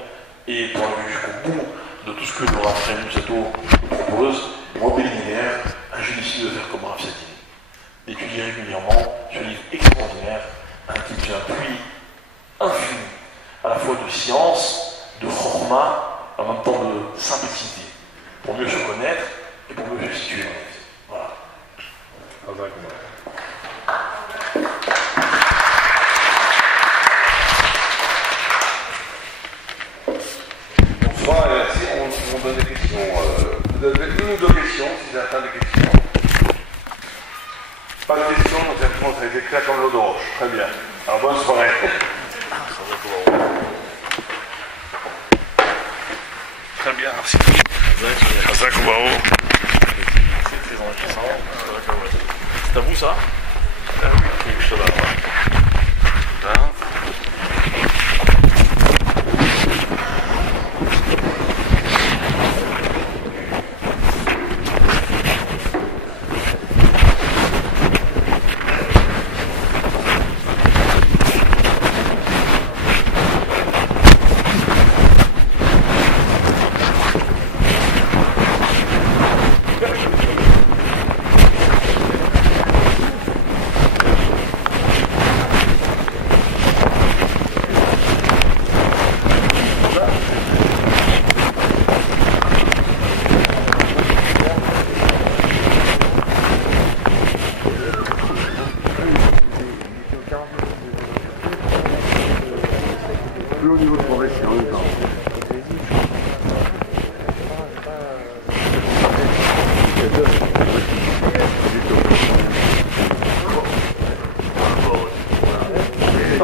et pour arriver jusqu'au bout de tout ce que le Rav Musato nous propose. Moi, bénévolaire, je décide de faire comme Rav Sadin, d'étudier régulièrement ce livre extraordinaire, qui est un puits infini, à la fois de science, de chorma, en même temps de simplicité, pour mieux se connaître et pour mieux se situer dans la vie. Voilà. Bonsoir et merci. On donne des questions. Vous avez une ou deux questions, si certains des questions. Pas de questions, donc ça a été clair comme l'eau de roche. Très bien. Alors bonne soirée. Très bien, merci. C'est très enrichissant. C'est à vous ça? Oui, je te donne.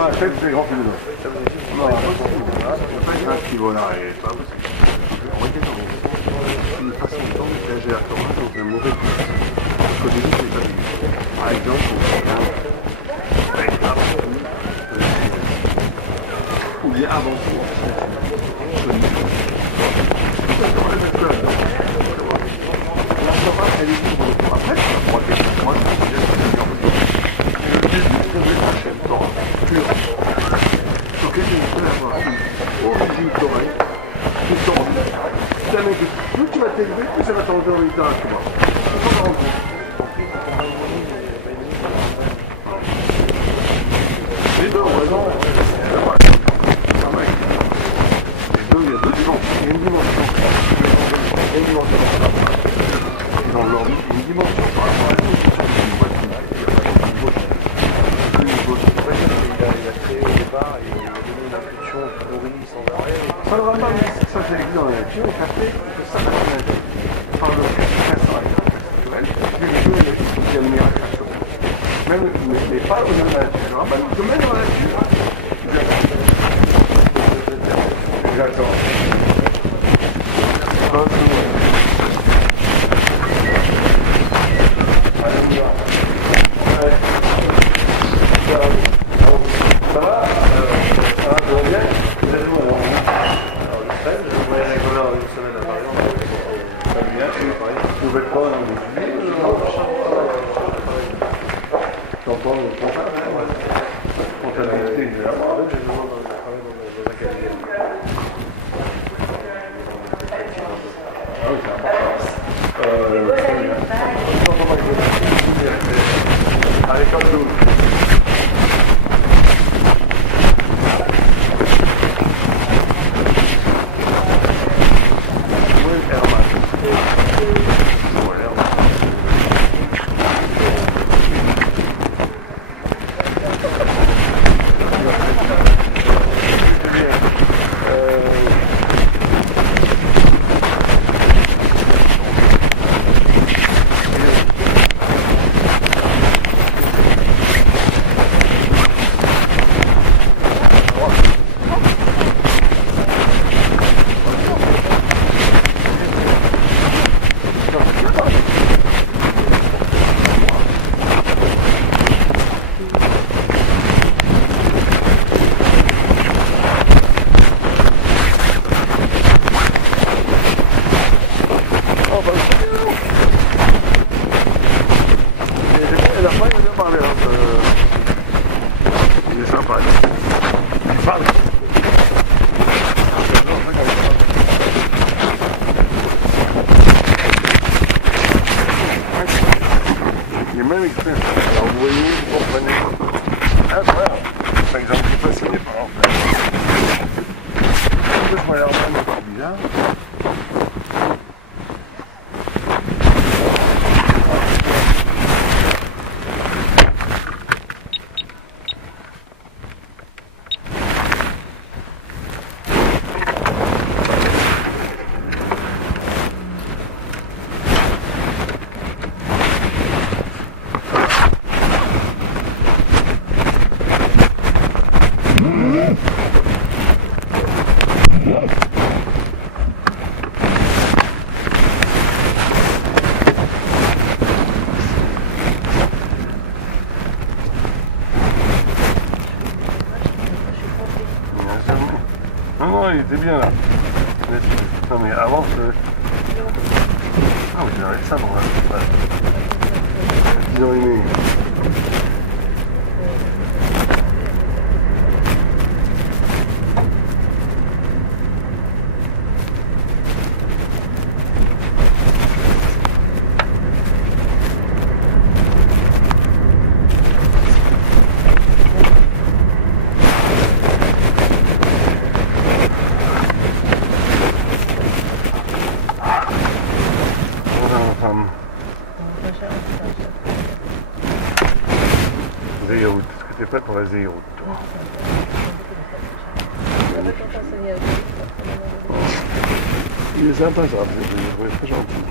Après, moi, je Les deux, non. Il y a deux dimensions. Il y a une dimension. Il y a une dimension. Dans leur vie, il y a une dimension par rapport à nous. Il a créé au départ, il a donné une impulsion qui nourrit sans arrêt. Ça ne va pas, mais ça c'est évident dans la nature, et ça fait que ça va se mettre. Par le naturel, les jeux, il y a une miracle. Même, mais pas au domaine de la nature. Même le domaine de la nature. Exactement. Ça va? Ça va bien? Vous êtes où alors? Alors le 13, je voyais un école une semaine à Paris. Ça va bien? Vous faites quoi dans les cuisines? J'entends le comptable, comptabilité, évidemment. J'ai besoin de travailler dans un cabinet. Ah oui, c'est important. À l'école 12. Il était bien là. Non mais avant ah oui, il avait ça dans la... 10 ans et demi. Zéroute, est-ce que tu es prêt pour la zéroute? Il est sympa ça, j'ai trouvé très gentil.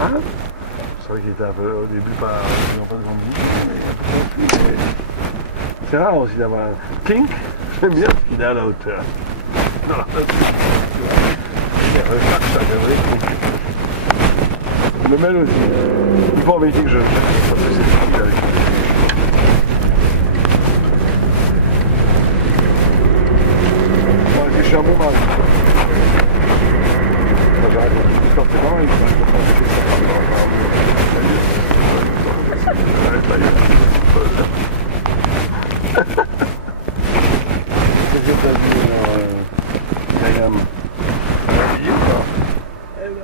Hein? C'est vrai qu'il était un peu au début pas de grande vie, mais c'est rare aussi d'avoir un kink, j'aime bien parce qu'il est à la hauteur. Non, le mêle aussi. Il faut en vérité que je parce que c'est ce qu'il avec lui. Je suis un bon mari. J'arrête de sortir vraiment, il faut qu'est-ce que t'as vu Myriam? Elle a habillé ou pas? Elle a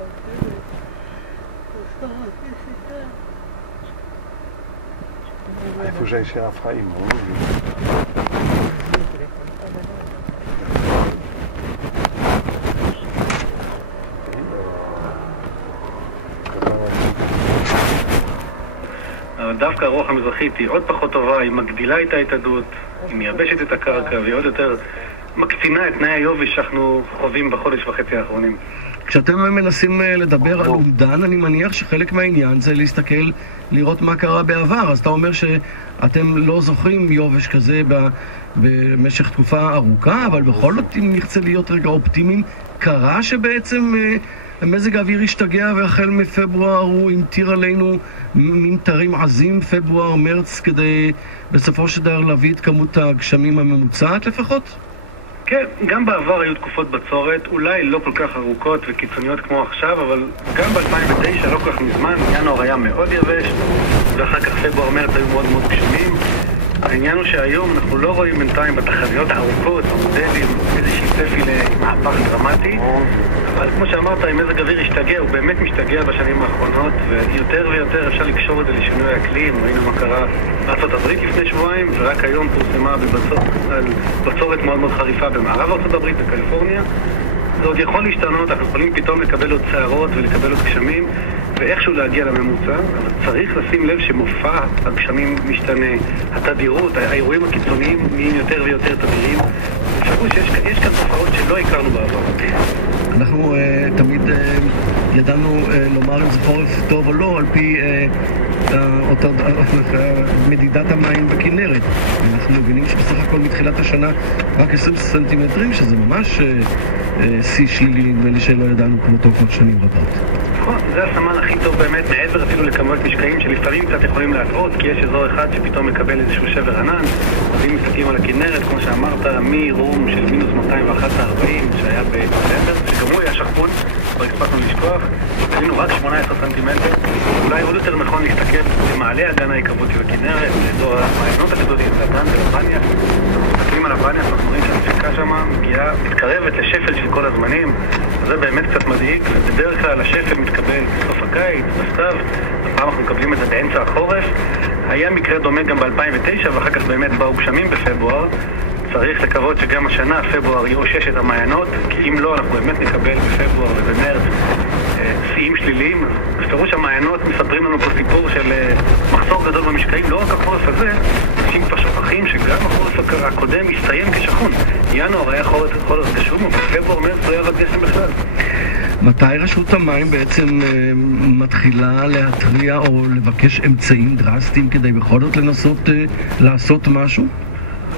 איפה j'ai chez Raphaël, דווקא הרוח המזרחית היא עוד פחות טובה, היא מגדילה את ההתאדות, היא מייבשת את הקרקע והיא עוד יותר מקצינה את תנאי היובש שאנחנו חווים בחודש וחצי האחרונים. כשאתם מנסים לדבר על אומדן, אני מניח שחלק מהעניין זה להסתכל, לראות מה קרה בעבר. אז אתה אומר שאתם לא זוכרים יובש כזה במשך תקופה ארוכה, אבל בכל זאת, אם נרצה להיות רגע אופטימיים, קרה שבעצם המזג האוויר השתגע והחל מפברואר הוא המטיר עלינו ממטרים עזים, פברואר, מרץ, כדי בסופו של דבר להביא את כמות הגשמים הממוצעת לפחות? כן, גם בעבר היו תקופות בצורת, אולי לא כל כך ארוכות וקיצוניות כמו עכשיו, אבל גם ב-2009, לא כל כך מזמן, ינואר היה מאוד יבש, ואחר כך פברואר, מרץ היו מאוד מאוד גשמים. העניין הוא שהיום אנחנו לא רואים בינתיים בתחזיות הארוכות, במודלים, איזושהי צפי למהפך דרמטי, אבל כמו שאמרת, אם מזג אוויר השתגע, הוא באמת משתגע בשנים האחרונות, ויותר ויותר אפשר לקשור את זה לשינוי האקלים. ראינו מה קרה בארצות הברית לפני שבועיים, ורק היום פורסמה בצורת מאוד מאוד חריפה במערב ארצות הברית, בקליפורניה. זה עוד יכול להשתנות, אנחנו יכולים פתאום לקבל עוד צערות ולקבל עוד גשמים, ואיכשהו להגיע לממוצע, אבל צריך לשים לב שמופע הגשמים משתנה, התדירות, האירועים הקיצוניים נהיים יותר ויותר תדירים. אפשרו שיש כאן תופעות שלא הכרנו בעבר. אנחנו תמיד ידענו לומר אם זה חורף טוב או לא, על פי מדידת המים בכנרת. אנחנו מבינים שבסך הכל מתחילת השנה רק 20 סנטימטרים, שזה ממש שיא שלילי, נדמה לי שלא ידענו כמותו כבר שנים רבות. נכון, זה הסמן הכי טוב באמת, מעבר אפילו לכמויות משקעים שלפעמים קצת יכולים להטעות, כי יש אזור אחד שפתאום מקבל איזשהו שבר ענן. אז אם מסתכלים על הכנרת, כמו שאמרת, מרום של מינוס 240 שהיה בסדר, שגם הוא היה שחפון, כבר הספקנו לשכוח, עלינו רק 18 סנטימטר. אולי עוד יותר נכון להסתכל במעלה הגן ההיקוות של הכנרת, לאזור המעיינות הגדולים, לדן ולבניה. מסתכלים על הבניה, אנחנו רואים שהדפיקה שם מגיעה, מתקרבת לשפל של כל הזמנים. זה באמת קצת מדאיג, ובדרך כלל השפל מתקבל בסוף הקיץ, בסתיו, הפעם אנחנו מקבלים את זה באמצע החורף. היה מקרה דומה גם ב-2009, ואחר כך באמת באו גשמים בפברואר. צריך לקוות שגם השנה, פברואר, יאושש את המעיינות, כי אם לא, אנחנו באמת נקבל בפברואר ובמרץ שיאים שליליים. בפירוש המעיינות מספרים לנו פה סיפור של מחסור גדול במשקעים, לא רק החורף הזה, אנשים כבר שוכחים שגם החורף הקודם הסתיים כשחון. ינואר היה חורף גשום, ובפברואר מרץ לא היה רק גשם בכלל. מתי רשות המים בעצם מתחילה להתריע או לבקש אמצעים דרסטיים כדי בכל זאת לנסות לעשות משהו?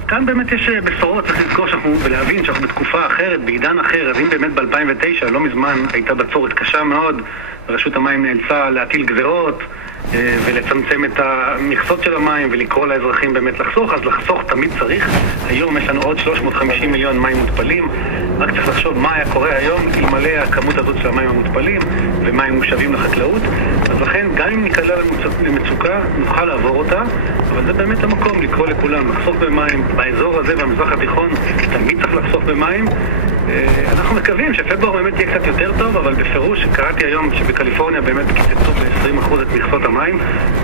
כאן באמת יש בשורות, צריך לזכור שאנחנו ולהבין שאנחנו בתקופה אחרת, בעידן אחר. אז אם באמת ב-2009, לא מזמן, הייתה בצורת קשה מאוד, רשות המים נאלצה להטיל גזרות ולצמצם את המכסות של המים ולקרוא לאזרחים באמת לחסוך, אז לחסוך תמיד צריך. היום יש לנו עוד 350 מיליון מים מותפלים, רק צריך לחשוב מה היה קורה היום אלמלא הכמות הזאת של המים המותפלים ומים מושבים לחקלאות. אז לכן גם אם ניקלע למצוקה נוכל לעבור אותה, אבל זה באמת המקום לקרוא לכולם לחסוך במים. באזור הזה במזרח התיכון תמיד צריך לחסוך במים. אנחנו מקווים שפברואר באמת יהיה קצת יותר טוב, אבל בפירוש קראתי היום שבקליפורניה באמת קיצצו ב-20% את מכסות המים.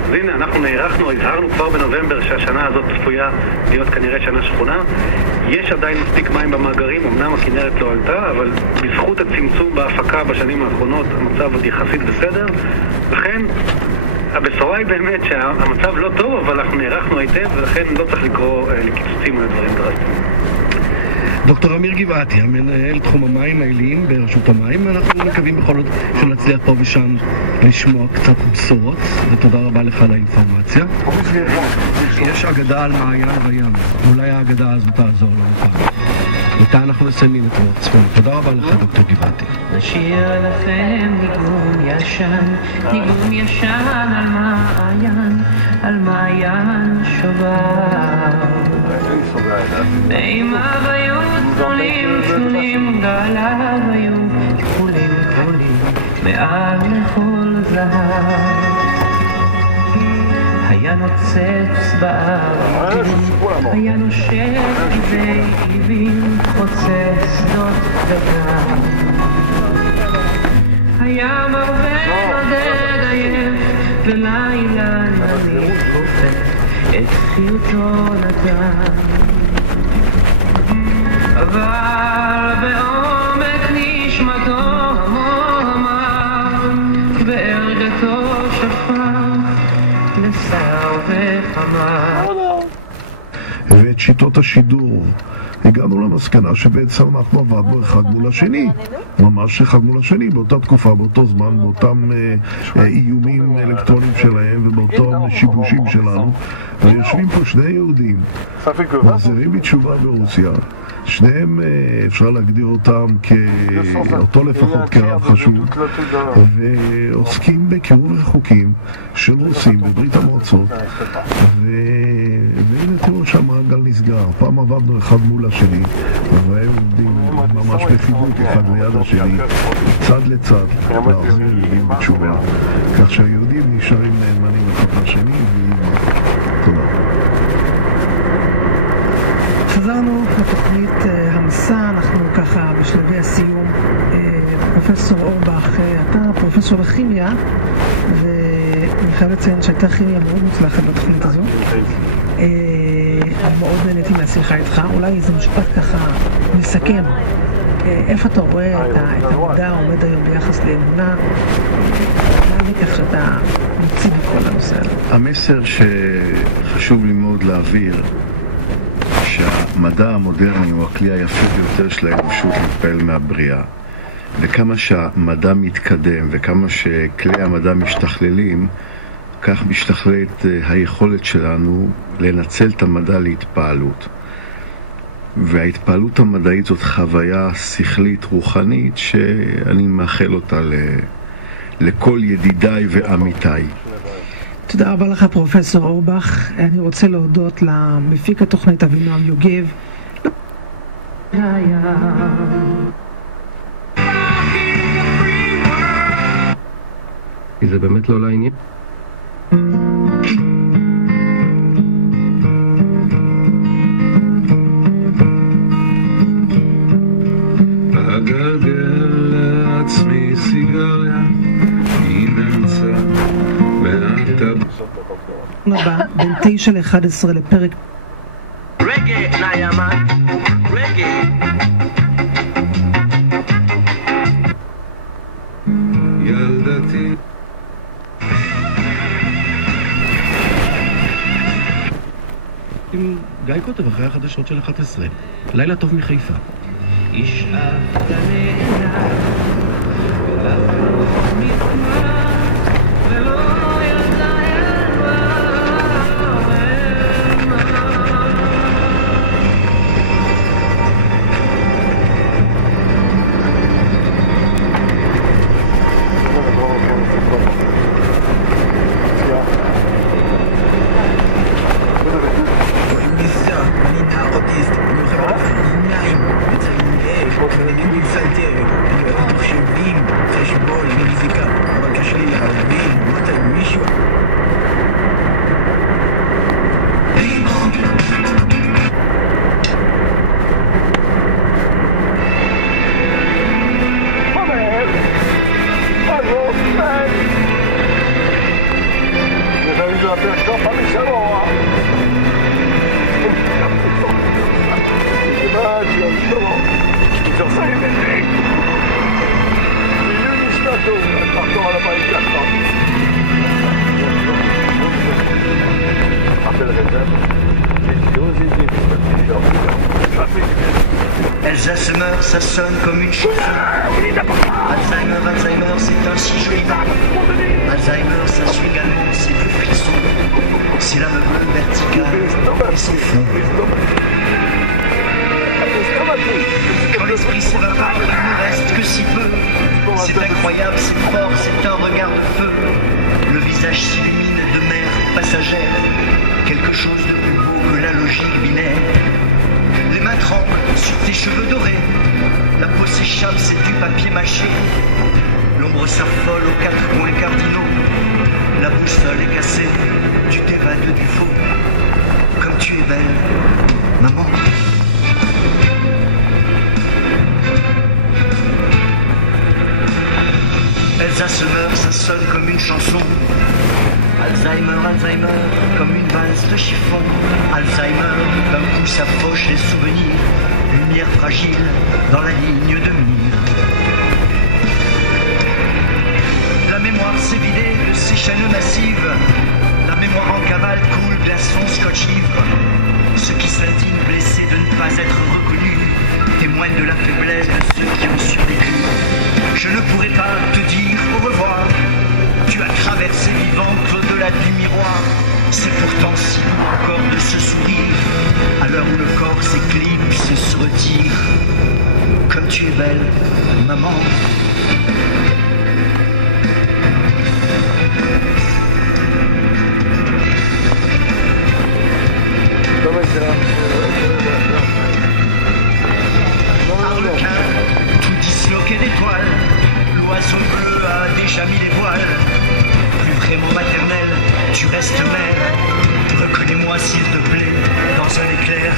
אז הנה, אנחנו נערכנו, הזהרנו כבר בנובמבר שהשנה הזאת צפויה להיות כנראה שנה שכונה. יש עדיין מספיק מים במאגרים, אמנם הכנרת לא עלתה, אבל בזכות הצמצום בהפקה בשנים האחרונות המצב עוד יחסית בסדר. לכן הבשורה היא באמת שהמצב לא טוב, אבל אנחנו נערכנו היטב, ולכן לא צריך לקרוא לקיצוצים או לדברים דרסטיים. דוקטור אמיר גבעתי, המנהל תחום המים העיליים ברשות המים, אנחנו מקווים בכל זאת שנצליח פה ושם לשמוע קצת בשורות, ותודה רבה לך על האינפורמציה. יש אגדה על מעיין וים, אולי האגדה הזו תעזור לנו פעם. איתה אנחנו מסיימים את רוח צפון. תודה רבה לך דוקטור גבעתי. נשאיר לכם ניגון ישן על מעיין שובר. מימיו היו צלולים, גליו היו כחולים מעל לכל זהב. היה נוצץ בארץ, היה נושך מדי עיבים, חוצה שדות וגם. היה מרבה נודד עייף, ולילה נניף רופא, את חיותו נתן, אבל בעומק נשמתו אמר, בערגתו שפך לשר וחמה. ואת שיטות השידור הגענו למסקנה שבעצם אנחנו עבדנו אחד מול השני, ממש אחד מול השני, באותה תקופה, באותו זמן, באותם איומים אלקטרוניים שלהם ובאותם שיבושים שלנו. ויושבים פה שני יהודים מחזירים בתשובה ברוסיה, שניהם אפשר להגדיר אותם אותו לפחות כרב חשוב, ועוסקים בקירוב רחוקים של רוסים בברית המועצות. והנה תראו שהמעגל נסגר. פעם עבדנו אחד מול השני, והם עומדים ממש בחיבוק אחד ליד השני, צד לצד, להחזיר יהודים בתשובה, כך שהיהודים נשארים נאמנים אחד לשני. תודה. חזרנו לתוכנית המסע, אנחנו ככה בשלבי הסיום. פרופסור אורבך, אתה פרופסור לכימיה, ואני חייב לציין שהייתה כימיה מאוד מוצלחת בתוכנית הזו. מאוד נהניתי מהשיחה איתך. אולי איזה משפט ככה מסכם. איפה אתה רואה את המדע העומד היום ביחס לאמונה? מה לכך שאתה מציב את כל הנושא הזה? המסר שחשוב לי מאוד להעביר, שהמדע המודרני הוא הכלי היפה ביותר של האנושות להתפעל מהבריאה. וכמה שהמדע מתקדם וכמה שכלי המדע משתכללים, כך משתכללת היכולת שלנו לנצל את המדע להתפעלות. וההתפעלות המדעית זאת חוויה שכלית רוחנית שאני מאחל אותה לכל ידידיי ועמיתיי. תודה רבה לך פרופסור אורבך. אני רוצה להודות למפיק התוכנית אבינועם יוגב. זה באמת לא לעניין. אגלגל לעצמי סיגריה, היא נמצא ואתה הבא בין 9 ל-11 לפרק רגע נעימן, רגע ילדתי עם גיא כותב אחרי החדשות של 11. לילה טוב מחיפה. ישאף לנהנה ולפרוח מתקמה ולא ידע אלוה Alsace meurt, ça sonne comme une chanson. Alzheimer, Alzheimer, c'est un si joli nom. Alzheimer, ça suit également ses plus frissons. C'est l'âme bleue verticale et son fond. Quand l'esprit s'évapore, il ne reste que si peu. C'est incroyable, c'est fort, c'est un regard de feu. Le visage s'illumine de mer passagère. Quelque chose de plus beau que la logique binaire. Les mains tremblent sur tes cheveux dorés. La peau s'échappe, c'est du papier mâché. L'ombre s'affole aux quatre coins cardinaux. La boussole est cassée, tu t'évades du faux. Comme tu es belle, maman. Alsace meurt, ça sonne comme une chanson. Alzheimer, Alzheimer, comme une valse de chiffon. Alzheimer, d'un coup s'approche les souvenirs. Lumière fragile dans la ligne de mire. La mémoire s'est vidée de ses chaînes massives. La mémoire en cavale coule vers son scotch ivre. Ceux qui s'indignent blessés de ne pas être reconnus témoignent de la faiblesse de ceux qui ont survécu. Je ne pourrai pas te dire au revoir. Tu as traversé vivante au-delà du miroir. C'est pourtant si beau encore de se sourire à l'heure où le corps s'éclipse et se retire. Comme tu es belle, maman. Harlequin, tout disloqué d'étoiles, l'oiseau bleu a déjà mis les voiles. Plus vraiment maternel, tu restes mère. Reconnais-moi s'il te plaît, dans un éclair.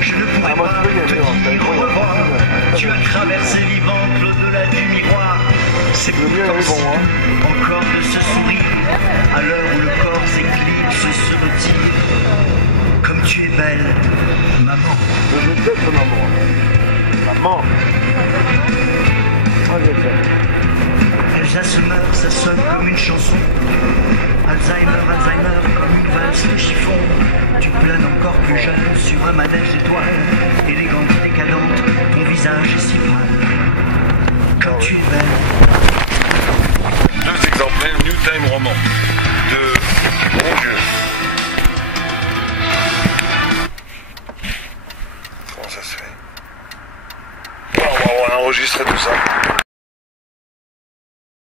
Je ne pourrai pas te dire au revoir. Tu as traversé vivante l'au-delà du miroir. C'est pourtant si beau encore de se sourire à l'heure où le corps s'éclipse et se retire. Comme tu es belle, maman. Je déteste maman. Maman. Alsace meurt, ça sonne comme une chanson. Alzheimer, Alzheimer, comme une valse de chiffon. Tu planes encore plus jeune sur un manège d'étoiles. Élégante, décadente, ton visage est si